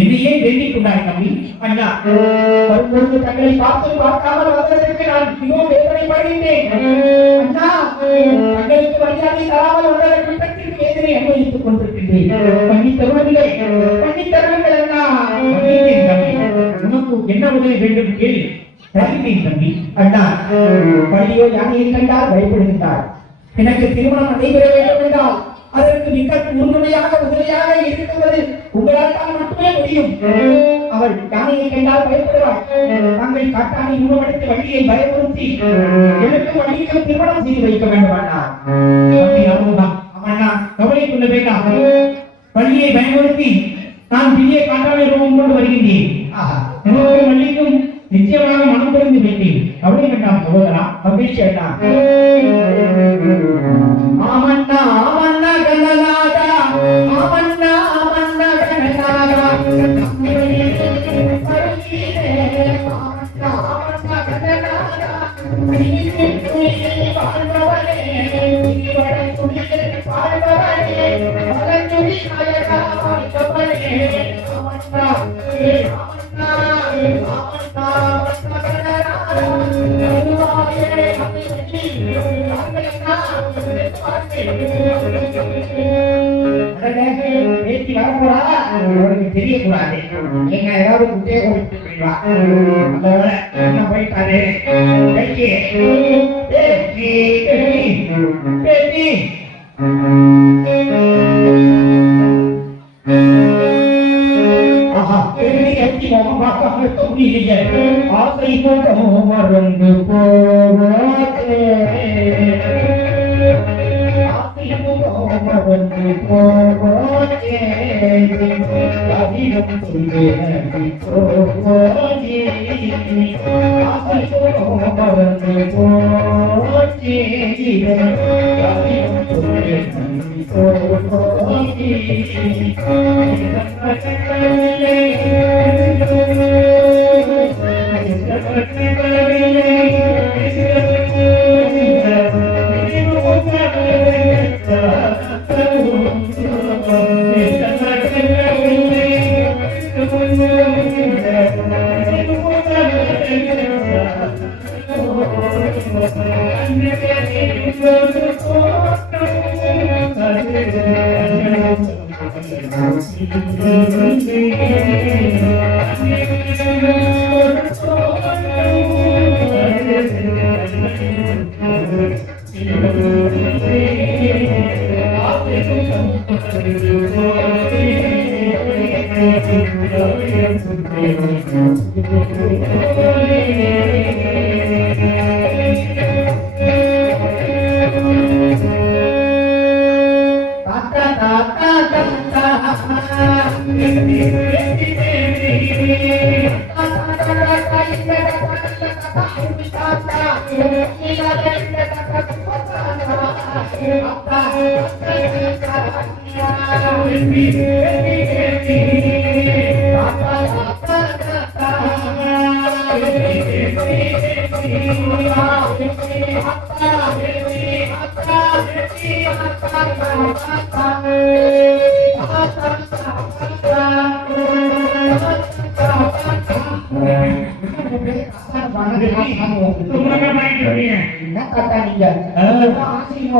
என்னையே வேண்டிக் கொண்டாய் தம்பி. அண்ணா வரும்பொழுது தங்களை பார்த்து பார்க்காமல் வந்ததற்கு நான் மிகவும் வேதனைப்படுகின்றேன். அண்ணா தங்களுக்கு மரியாதை தராமல் வந்ததற்கு பற்றி வேதனை அனுபவித்துக் கொண்டிருக்கின்றேன். பண்ணி தருவதில்லை, பண்ணி தருவீர்கள் அண்ணா. தம்பி, உனக்கு என்ன உதவி வேண்டும் கேள்வி தருகிறேன் தம்பி. அண்ணா பள்ளியோ யானையை கண்டால் பயப்படுகின்றார். எனக்கு திருமணம் நடைபெற வேண்டும் என்றால் அதற்கு மிக உறுதுணையாக உதவியாக இருக்கிறது உங்களால் தான் மட்டுமே முடியும். அவள் யானையை கண்டால் பயப்படுவாள். தாங்கள் காட்டானை உருவெடுத்து வள்ளியை பயமுறுத்தி எனக்கு வள்ளிக்கு திருமணம் செய்து வைக்க வேண்டும் அண்ணா. அண்ணா கவலை கொள்ள வேண்டாம். வள்ளியை பயமுறுத்தி நான் பெரிய காட்டானை ரூபம் கொண்டு வருகின்றேன். எனக்கு வள்ளிக்கும் நிச்சயமாக மனம் புரிந்து விட்டேன். கவலை வேண்டாம் சகோதரா. மகிழ்ச்சி அண்ணா. ஆமண்ணா ஆமண்ணா கண்ணநாதா, ஆமண்ணா ஆமண்ணா கண்ணநாதா, பேச்சு வரக்கூடா, அவருக்கு தெரியக்கூடாது. நீங்க ஏதாவது குட்டே கொடுத்து போயிடுவா. என்ன போயிட்டாரு பேச்சு பேச்சு பேச்சு ஆசை மறந்து போவாதே, மறந்து போவாதே, அதிகம் சொல்லி போவாதே, ஆசை மறந்து போவாதே, அதிகம் சொல்லி போவாதே.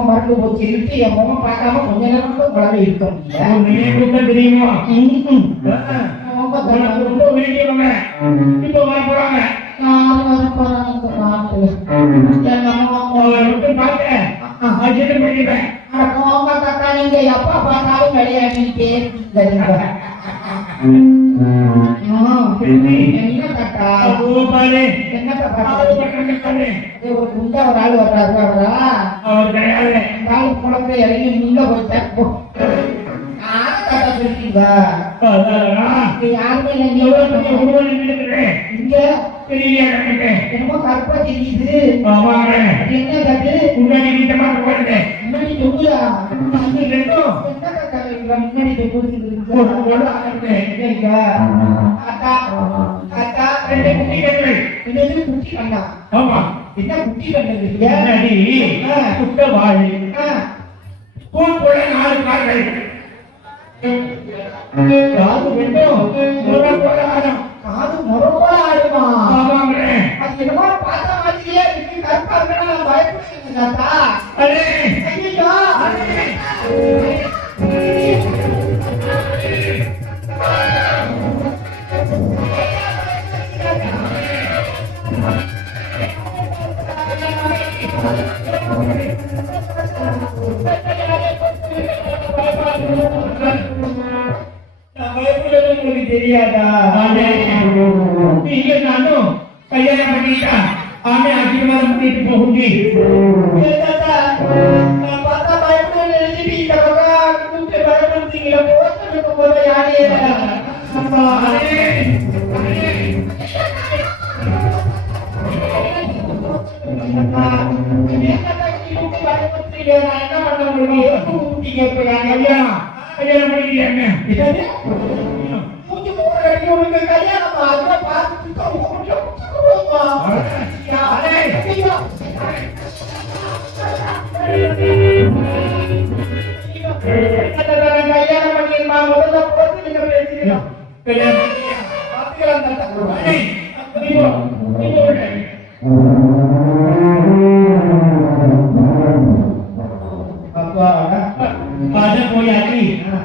மறந்து போச்சு என் முகம் பார்க்காம கொஞ்ச நேரம் கூட குழந்தை இருக்க முடியல தெரியுமா? இப்போ வர போறாங்க நீங்க எப்ப பார்த்தாலும் விளையாடிட்டே ஒரு ஆள் வர்றாரு அவரா குழந்தை இறங்கி நீங்க யாருமே இங்க என்னமோ கற்பா தெரியுது என்ன கட்டு முன்னாடி தொங்குதா முன்னாடி குட்டி பண்ணா என்ன குட்டி பண்ணது குட்ட வாழை போல 4 கால்கள் காது வேண்டும் காது முறப்போல ஆடுமா அது என்னமோ பார்த்தா மாதிரியே இருக்கு கற்பா இருக்கா பயப்படுறீங்க ஐயோ உங்களுக்கு தெரியாதா நீங்க நானும் கல்யாணம் பண்ணிட்டா ஆமே ஆசீர்வாதம் பண்ணிட்டு போகுங்க பார்த்தா பயப்பட எழுதிட்டீங்க பயப்படுறீங்களா போட்டு போல யாரே என்ன பண்ண முடியும் கல்யாணம் பண்ணிக்கிறேன்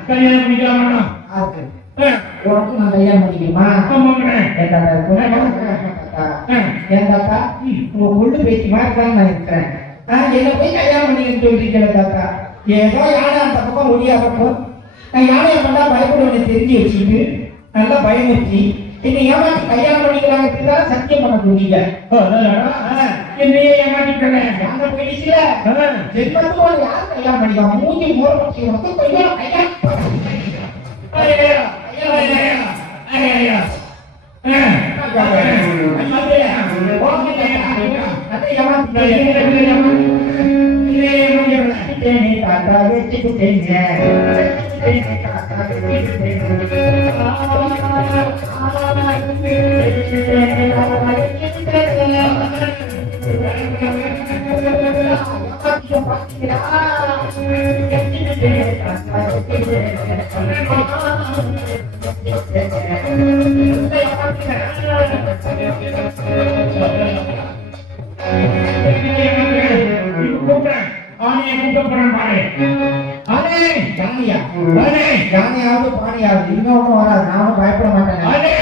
கல்யாணம் பண்ணிக்கலாமா உனக்கு நான் கல்யாணம் பண்ணிக்கணுமா என் தாத்தா உங்க பொண்ணு பேச்சு மாதிரி தான் நான் இருக்கிறேன் என்ன போய் கல்யாணம் பண்ணிக்கன்னு சொல்றீங்களா தாத்தா ஏதோ யானை அந்த பக்கம் ஒடியாகட்டும் நான் யானையை பண்ணா பயப்படுவேன் தெரிஞ்சு வச்சுக்கிட்டு நல்லா பயமுறுத்தி என்னை ஏமாற்றி கல்யாணம் பண்ணிக்கிறாங்க சத்தியம் பண்ண முடியல என்னையே ஏமாற்றிட்டேன் யானை போயிடுச்சுல ஜென்மத்தோட யார் கல்யாணம் பண்ணிக்கலாம் மூஞ்சி மூறப்பட்டு உனக்கு கல்யாணம் ஆணையை கூட்டப்படும் பாரு. ஆனே யானையா ஆனே யானையாவது பானையாவது இன்னொன்னும் வராது. நானும் பயப்பட மாட்டேன். ஆனே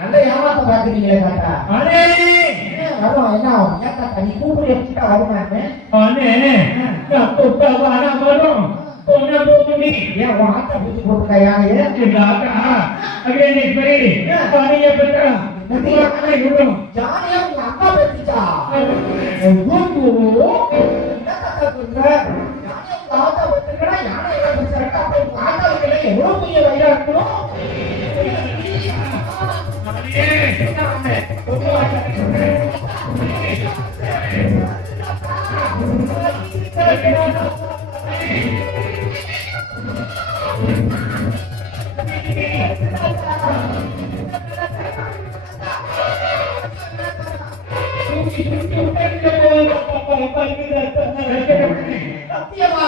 நல்ல ஏமாத்த பாக்குறீங்களே தாத்தா. ஆனே வரும் என்ன ஆகும்? ஏன் தாத்தா நீ கூப்பிட்டு எடுத்துட்டா வருமானு? ஆனே கூப்பிட்டா வாடா வரும். போனா போகுடி. ஏன் உன் ஆட்டை பிடிச்சி போட்டுட்டா யானையே? அகேனே பெரி பானையை பெற்றா ஜானியா உங்க அம்மா பெற்றுச்சா? என்ன தாத்தா சொல்ற? யானையா உங்க ஆட்டா பெற்றுக்கா? யானை என்ன பெற்றுக்கா? அப்ப உங்க ஆட்டாவுக்கு எவ்வளவு பெரிய வயிறா இருக்கணும்? சத்தியமா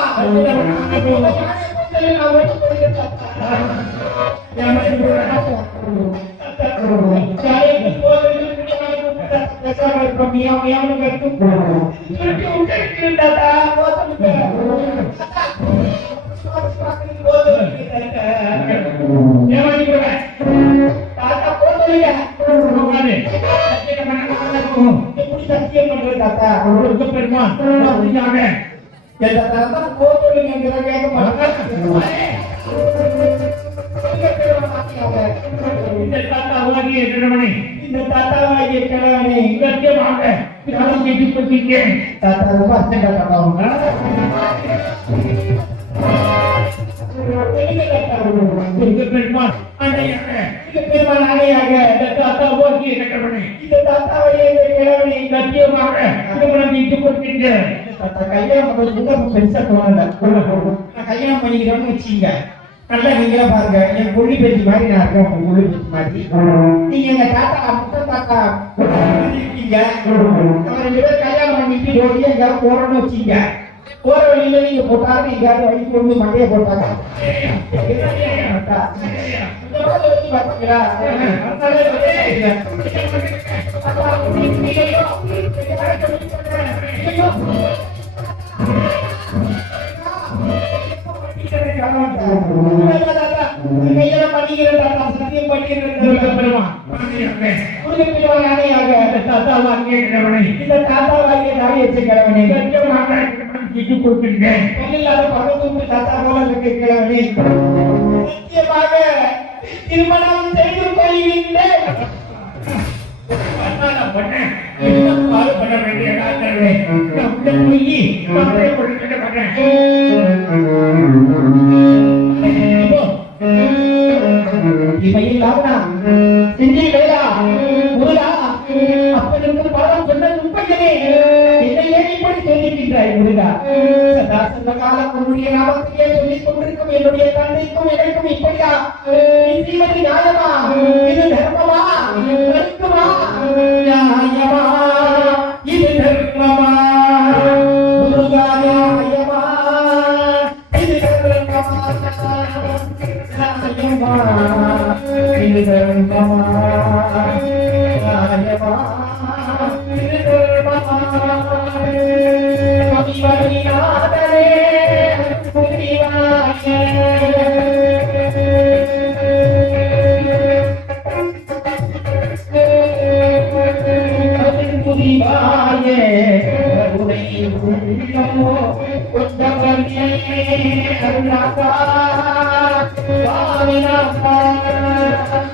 சத்தியம் பண்றது தாத்தா. பெருமான் கேட்க மாட்டேன். இந்த தாத்தாவாகிய கிழவனை இந்த தாத்தாவாகிய கிழவனை சத்தியமாக நான் கேட்டுக்கொண்டிருக்கேன். தாத்தா ரொம்ப அர்த்தம் தாத்தா அவங்க பெருமான் ஆணையாக பெருமாள் ஆணையாக இந்த தாத்தாவாகிய கிழவனை இந்த தாத்தாவாகிய கிழவனை சத்தியமாக திருமணம் செய்து கொண்டிருக்கிறேன். தாத்தா கல்யாணம் பண்றது பெருசா தோணல. நான் கல்யாணம் பண்ணிக்கிறோம்னு வச்சுங்க. நல்லா நீங்களே பாருங்க. என் கொள்ளி பேச்சு மாதிரி நான் இருக்கேன். உங்க கொள்ளி பேச்சு மாதிரி நீங்க எங்க தாத்தா முட்டை தாத்தா இருக்கீங்க. நம்ம 2 பேரும் கல்யாணம் பண்ணிட்டு ஓடி எங்கேயாவது போறோம்னு வச்சுங்க. போற வழியில நீங்க போட்டாலும் எங்கேயாவது வழிக்கு வந்து மண்டையை போட்டாங்க. திருமணம் செய்து கொள்கின்றேன். பாடுபட வேண்டிய டாக்டர்களே இவையில்லாம செஞ்சி வேலா முருகா அப்பனுக்கு பாடம் சொன்னது உண்மையனே. என்னை ஏன் இப்படி சொல்லிக்கின்றாய் முருகா? சதா சந்த காலம் உன்னுடைய நாமத்தையே சொல்லிக் கொண்டிருக்கும் என்னுடைய தந்தைக்கும் எனக்கும் இப்படியா? செய்வது நியாயமா? இது தர்மமா? தர்மமா? நியாயமா? இது தர்மமா? முருகா நியாயமா? இது தர்மமா? நியாயமா? இது தர்மமா? நியாயமா? இது தர்மமா? கவிவரிநாதனே புரிவாயே. புரிவாயே கருணை உள்ளமோ கொண்டவனே அருணாகா வாமிநாதா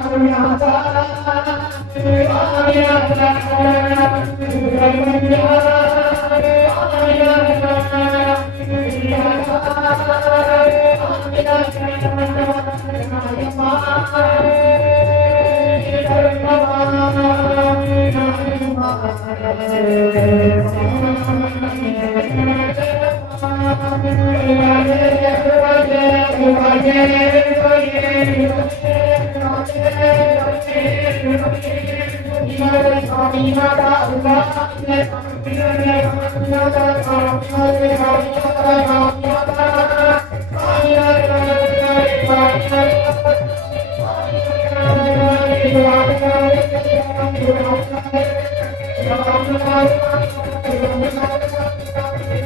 அருணாகா வாமிநாதா சுப்பிரமணியா வாமிநாதா Thank you.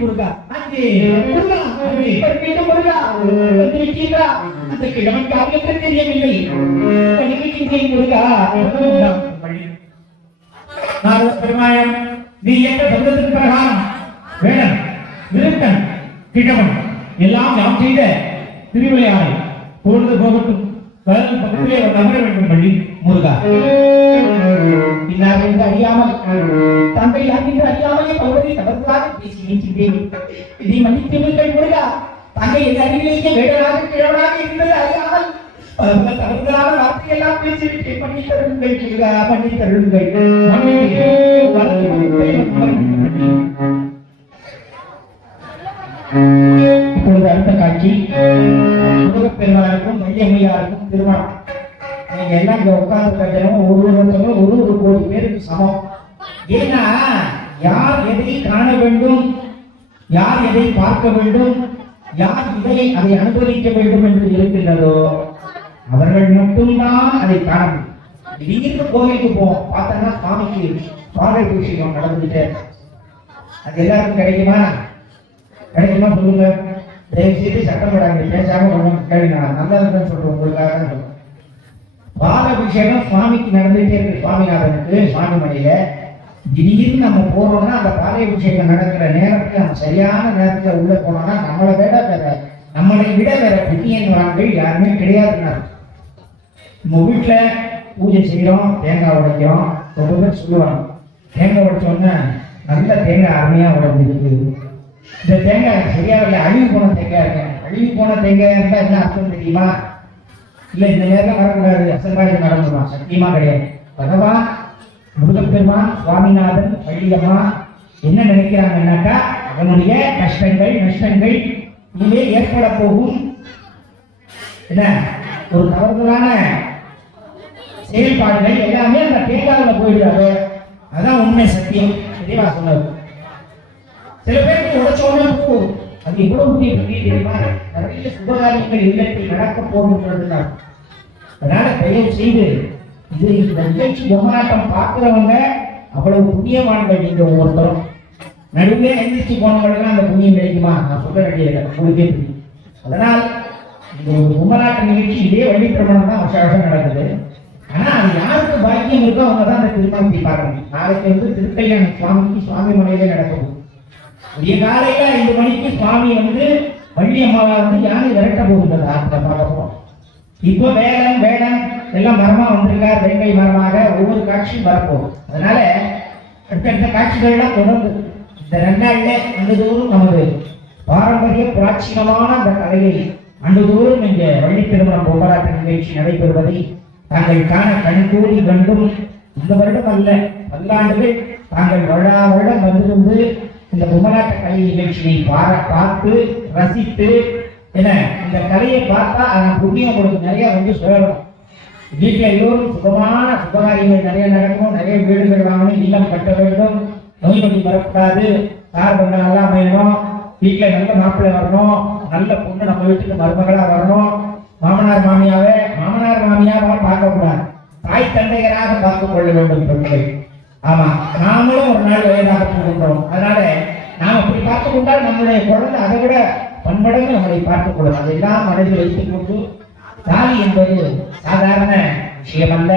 முருகா அங்கே முருகா மீண்டும் முருகா வந்திருக்கீங்களா? அந்த கிழவன் காரியத்தை தெரியவில்லை. பண்ணிக்கிட்டேன் முருகா. பெருமாயம் நீ என்ற சந்தத்தின் பிரகாரம் வேடன் விருத்தன் கிழவன் எல்லாம் நாம் செய்த திருவிளையாடல் பொழுது போகட்டும். பக்கத்திலே நகர வேண்டும் பள்ளி முருகா. பின்னர் என்று அறியாமல் தந்தை என்று அறியாமலே பகவதி தவறுதலாக பேசி நிற்கின்றேன். இதை மன்னித்தீர்கள் முருகா. தந்தை என் அருகிலேயே வேடனாக கிழவனாக இருந்தது அறியாமல் பல தவறுதலான வார்த்தையெல்லாம் பேசிவிட்டேன். பண்ணி தருங்கள் முருகா, பண்ணி தருங்கள். இப்பொழுது அடுத்த காட்சி முருகப்பெருமானுக்கும் மையம்மையாருக்கும் திருமணம். நீங்க எல்லாம் இங்க உட்கார்ந்து கட்டணும். ஒரு கோடி பேருக்கு சமம். ஏன்னா யார் எதை காண வேண்டும், யார் எதை பார்க்க வேண்டும், யார் அதை அனுபவிக்க வேண்டும் என்று இருக்கின்றதோ அவர்கள் மட்டும்தான் அதை காண முடியும். திடீர்னு கோவிலுக்கு போவோம், பார்த்தோம்னா சுவாமிக்கு பாலை அபிஷேகம் நடந்துட்டு அது எல்லாருக்கும் கிடைக்குமா? கிடைக்குமா சொல்லுங்க. தயவு செய்து சட்டம் போடாங்க, பேசாம கொஞ்சம் கேளுங்க. நல்லா இருக்குன்னு சொல்றேன், உங்களுக்காக சொல்றேன். பாலாபிஷேகம் சுவாமிக்கு நடந்துட்டே இருக்கு. சுவாமிநாதனுக்கு சுவாமி மலையில திடீர்னு நம்ம போறோம்னா அந்த பாலாபிஷேகம் நடக்கிற நேரத்துல நம்ம சரியான நேரத்துல உள்ள போனோம்னா நம்மளை விட வேற புண்ணியன்வான்கள் யாருமே கிடையாதுன்னா. நம்ம வீட்டுல பூஜை செய்யறோம், தேங்காய் உடைக்கிறோம். ரொம்ப பேர் சொல்லுவாங்க தேங்காய் உடைச்சோன்னா நல்ல தேங்காய் அருமையா உடைஞ்சிருக்கு, இந்த தேங்காய் சரியா இல்லை, அழிவு போன தேங்காய் இருக்கு. அழிவு போன தேங்காய் இருந்தா என்ன அர்த்தம் தெரியுமா? இல்ல இந்த நேரம் வரக்கூடாது, அசல்வாடி நடந்துருவான். சத்தியமா கிடையாது. பகவான் முருகப்பெருமான் சுவாமிநாதன் பள்ளியம்மா என்ன நினைக்கிறாங்கன்னாக்கா அவனுடைய கஷ்டங்கள் நஷ்டங்கள் இனிமே ஏற்பட போகும் என்ன ஒரு தவறுதலான செயல்பாடுகள் எல்லாமே அந்த தேங்காவில் போயிடுறாரு. அதான் உண்மை, சத்தியம். தெளிவா சொன்னது. சில பேருக்கு உடைச்சோன்னு போகும். அது எவ்வளவு பெரிய தெரியுமா? நிறைய சுபகாரியங்கள் இல்லத்தில் நடக்க போகின்றது. அதனால தயவு செய்து இது இந்த நிகழ்ச்சி பொம்மலாட்டம் பார்க்கிறவங்க அவ்வளவு புண்ணியமானங்கள். நீங்க ஒவ்வொருத்தரும் நடுவே எந்திரிச்சு போனவங்களுக்கு அந்த புண்ணியம் கிடைக்குமா? நான் சொல்ல வேண்டியது உங்களுக்கே தெரியும். அதனால் இந்த ஒரு பொம்மலாட்ட நிகழ்ச்சி இதே வள்ளி திருமணம் தான் வருஷம் நடக்குது. ஆனா அது யாருக்கு பாக்கியம் இருக்கோ அவங்க தான் அந்த திருமணத்தை பார்க்கணும். நாளைக்கு திருக்கல்யாணம் சுவாமிக்கு சுவாமி மலையிலே நடக்கும். விடிய காலையில 5 மணிக்கு சுவாமி வள்ளி அம்மாவை யானை விரட்ட போகின்றது. பார்க்க போறோம். இப்போ வேடம் எல்லாம் மரமா வந்திருக்கார். வெங்கை மரமாக ஒவ்வொரு காட்சியும் வரப்போகும். அதனால அடுத்தடுத்த காட்சிகள் எல்லாம் தொடர்ந்து இந்த 2 நாள்ல அன்றுதோறும் நமது பாரம்பரிய புராட்சியமான அந்த கலையை அன்றுதோறும் இங்க வள்ளி திருமணம் பொம்மலாட்ட நிகழ்ச்சி நடைபெறுவதை தாங்கள் காண கண்கூடி கண்டும் இந்த வருடம் அல்ல பல்லாண்டுகள் தாங்கள் வருடம் வந்திருந்து இந்த பொம்மலாட்ட கலை நிகழ்ச்சியை பார்த்து ரசித்து என்ன இந்த கலையை பார்த்தா அதன் புண்ணியம் உங்களுக்கு நிறைய சொல்லணும். வீட்டுல எல்லோரும் சுகமான சுபகாரியங்கள் நிறைய நடக்கும். நிறைய வீடுகள் வாங்கணும், இல்லம் கட்ட வேண்டும், நோய் நொடி வரக்கூடாது, கார் பங்களா எல்லாம் அமையணும், வீட்டுல நல்ல மாப்பிள்ளை வரணும், நல்ல பொண்ணு நம்ம வீட்டுக்கு மருமகளா வரணும். மாமனார் மாமியாவா பார்க்க கூடாது, தாய் தந்தையராக பார்த்துக் கொள்ள வேண்டும் பெண்கள். ஆமா, நாமளும் ஒரு நாள் வயதாக போகின்றோம். அதனால நாம் அப்படி பார்த்துக் கொண்டால் நம்முடைய குழந்தை அதை விட பன்மடங்கு நம்மளை பார்த்துக் கொள்ளும். அதையெல்லாம் மனதில் வைத்துக் கொண்டு தாலி என்பது சாதாரண விஷயம் அல்ல.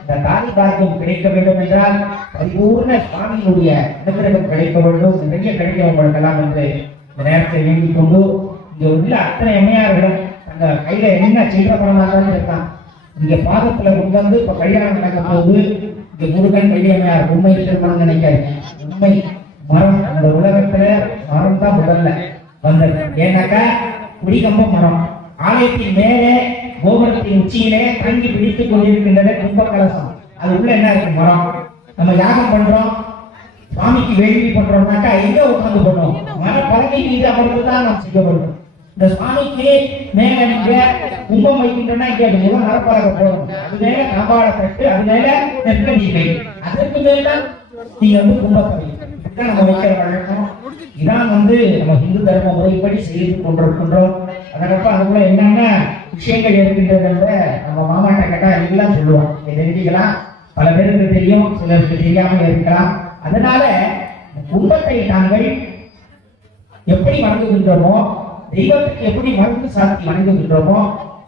இந்த தாலி பாக்கியம் கிடைக்க வேண்டும் என்றால் பரிபூர்ண சுவாமியினுடைய அனுகிரகம் கிடைக்க வேண்டும். நிறைய கிடைக்கிறவங்களுக்கெல்லாம் என்று இந்த நேரத்தை வேண்டிக் கொண்டு இங்க உள்ள அத்தனை அம்மையார்களும் அந்த கையில என்ன சில்லற பணமாக இருக்கான். இங்க பாதத்துல கொண்டு இப்ப கல்யாணம் நடக்க போது இங்க முருகன் வெள்ளியம்மையார் உண்மை திருமணம் நினைக்காது. உண்மை மரம் அந்த உலகத்துல மரம் தான் முதல்ல வந்தது. ஏன்னாக்கா குடிகம்பம் மரம் ஆலயத்தின் மேலே கோபுரத்தின் உச்சியிலே தங்கி பிடித்துக் கொண்டிருக்கின்றன கும்ப கலசம். அது உள்ள என்ன இருக்கு? மரம். நம்ம யாகம் பண்றோம், சுவாமிக்கு வேள்வி பண்றோம்னாக்கா எங்க உட்கார்ந்து பண்ணுவோம்? மர பலகை மீது அமர்ந்துதான் நாம் செய்ய வேண்டும். இந்த சுவாமிக்கு மேல நீங்க கும்பம் வைக்கின்றனா இங்க அது முதல் மரப்பலகை போடும், அது மேல காபால தட்டு, அது மேல நெற்கடிவை, அதற்கு மேல நீங்க கும்பத்தை நம்ம வைக்கிற வழக்கம். இதான் நம்ம இந்து தர்ம முறைப்படி செய்து கொண்டிருக்கின்றோம். அதற்கப்புறம் அதுக்குள்ள என்னென்ன விஷயங்கள் இருக்கின்றத நம்ம மாமாட்ட கேட்டா எல்லாம் சொல்லுவோம். தெரிஞ்சுக்கலாம். பல பேருக்கு தெரியும், சிலருக்கு தெரியாமல் இருக்கலாம். அதனால கும்பத்தை நாங்கள் எப்படி வணங்குகின்றோமோ, தெய்வத்துக்கு எப்படி மருந்து சாத்தி வணங்குகின்றோமோ,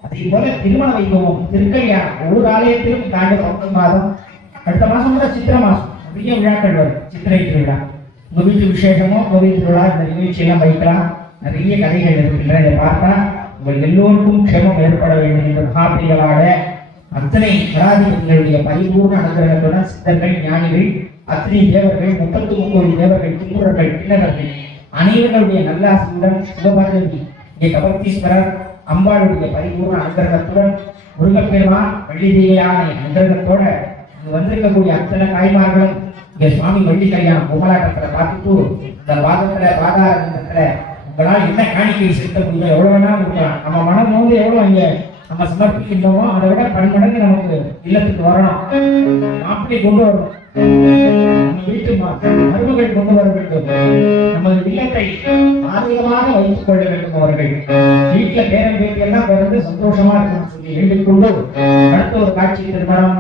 அதே போல திருமண வைபவம், திருக்கல்யாணம் ஒவ்வொரு ஆலயத்திலும் இந்த ஆண்டு பங்குனி மாதம், அடுத்த மாசம் கூட சித்திரை மாசம் நிறைய விழாக்கள் வரும். சித்திரை திருவிழா, உங்க வீட்டு விசேஷமோ கோவில் திருவிழா, இந்த நிகழ்ச்சியெல்லாம் வைக்கலாம். நிறைய கதைகள் இருக்கின்றன. இதை பார்த்தா உங்கள் எல்லோருக்கும் க்ஷேமம் ஏற்பட வேண்டும் என்று மகாபிரிகளாட அத்தனை கலாதிபதிகளுடைய பரிபூர்ண அனுகிரகத்துடன் சித்தர்கள், ஞானிகள், அத்தனை தேவர்கள், 39 தேவர்கள், கிம்புரர்கள், கிண்ணறர்கள் அனைவர்களுடைய நல்லாசியுடன் சிவபார்வதி இங்கே கபர்த்தீஸ்வரர் அம்பாளுடைய பரிபூர்ண அனுகிரகத்துடன் முருகப்பெருமான் வள்ளிதேவியான அனுகிரகத்தோட இங்கு வந்திருக்கக்கூடிய அத்தனை தாய்மார்களும் இங்கே சுவாமி வள்ளி கல்யாணம் குமராட்டத்துல பார்த்துட்டு இந்த பாதாரத்துல உங்களால் என்ன காணிக்கை செலுத்த முடியும், எவ்வளவு வேணாலும் இருக்கலாம். நம்ம மனம் வந்து எவ்வளவு இங்க நம்ம சமர்ப்பிக்கின்றோமோ அதை விட பன்மடங்கு நமக்கு இல்லத்துக்கு வரணும். மாப்பிள்ளை கொண்டு வரணும், நம்ம வீட்டு மருமகள் கொண்டு வர வேண்டும். நமது இல்லத்தை ஆரோக்கியமாக வைத்துக் கொள்ள வேண்டும். அவர்கள் வீட்டுல பேரன் பேட்டி எல்லாம் பிறந்து சந்தோஷமா இருக்கணும்னு சொல்லி வேண்டிக் கொண்டு அடுத்த ஒரு காட்சி திருமணம்.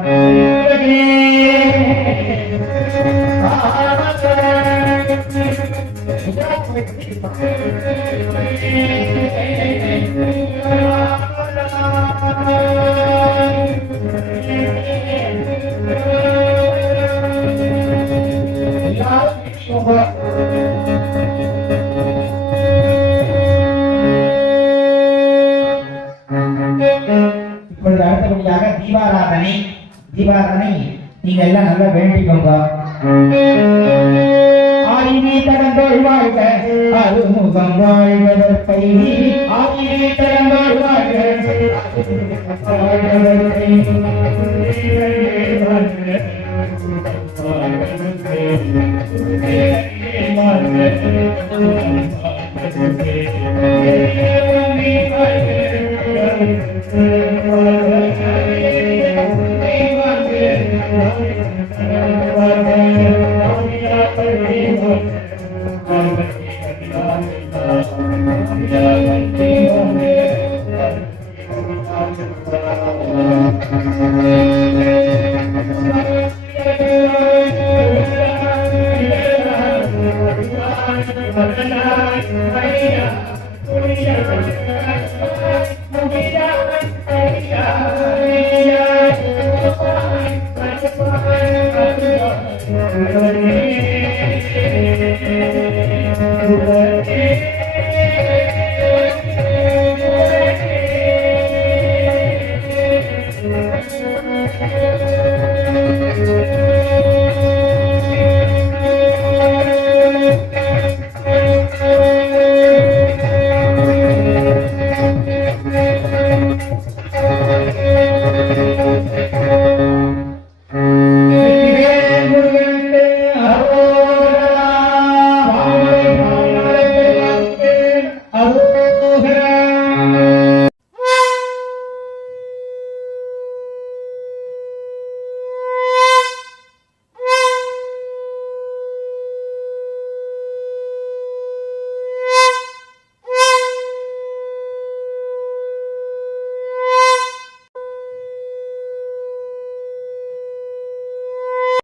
இப்பொழுது அடுத்தபடியாக தீபாராதனை. தீபாராதனை நீங்க எல்லாம் நல்லா வேண்டிக்கோங்க. ஆயினி தடந்தோள் வாழ்க, அருமுகம் வாழ்வதற்கை, ஆயினி தடந்தோள் வாழ்க, Thank you.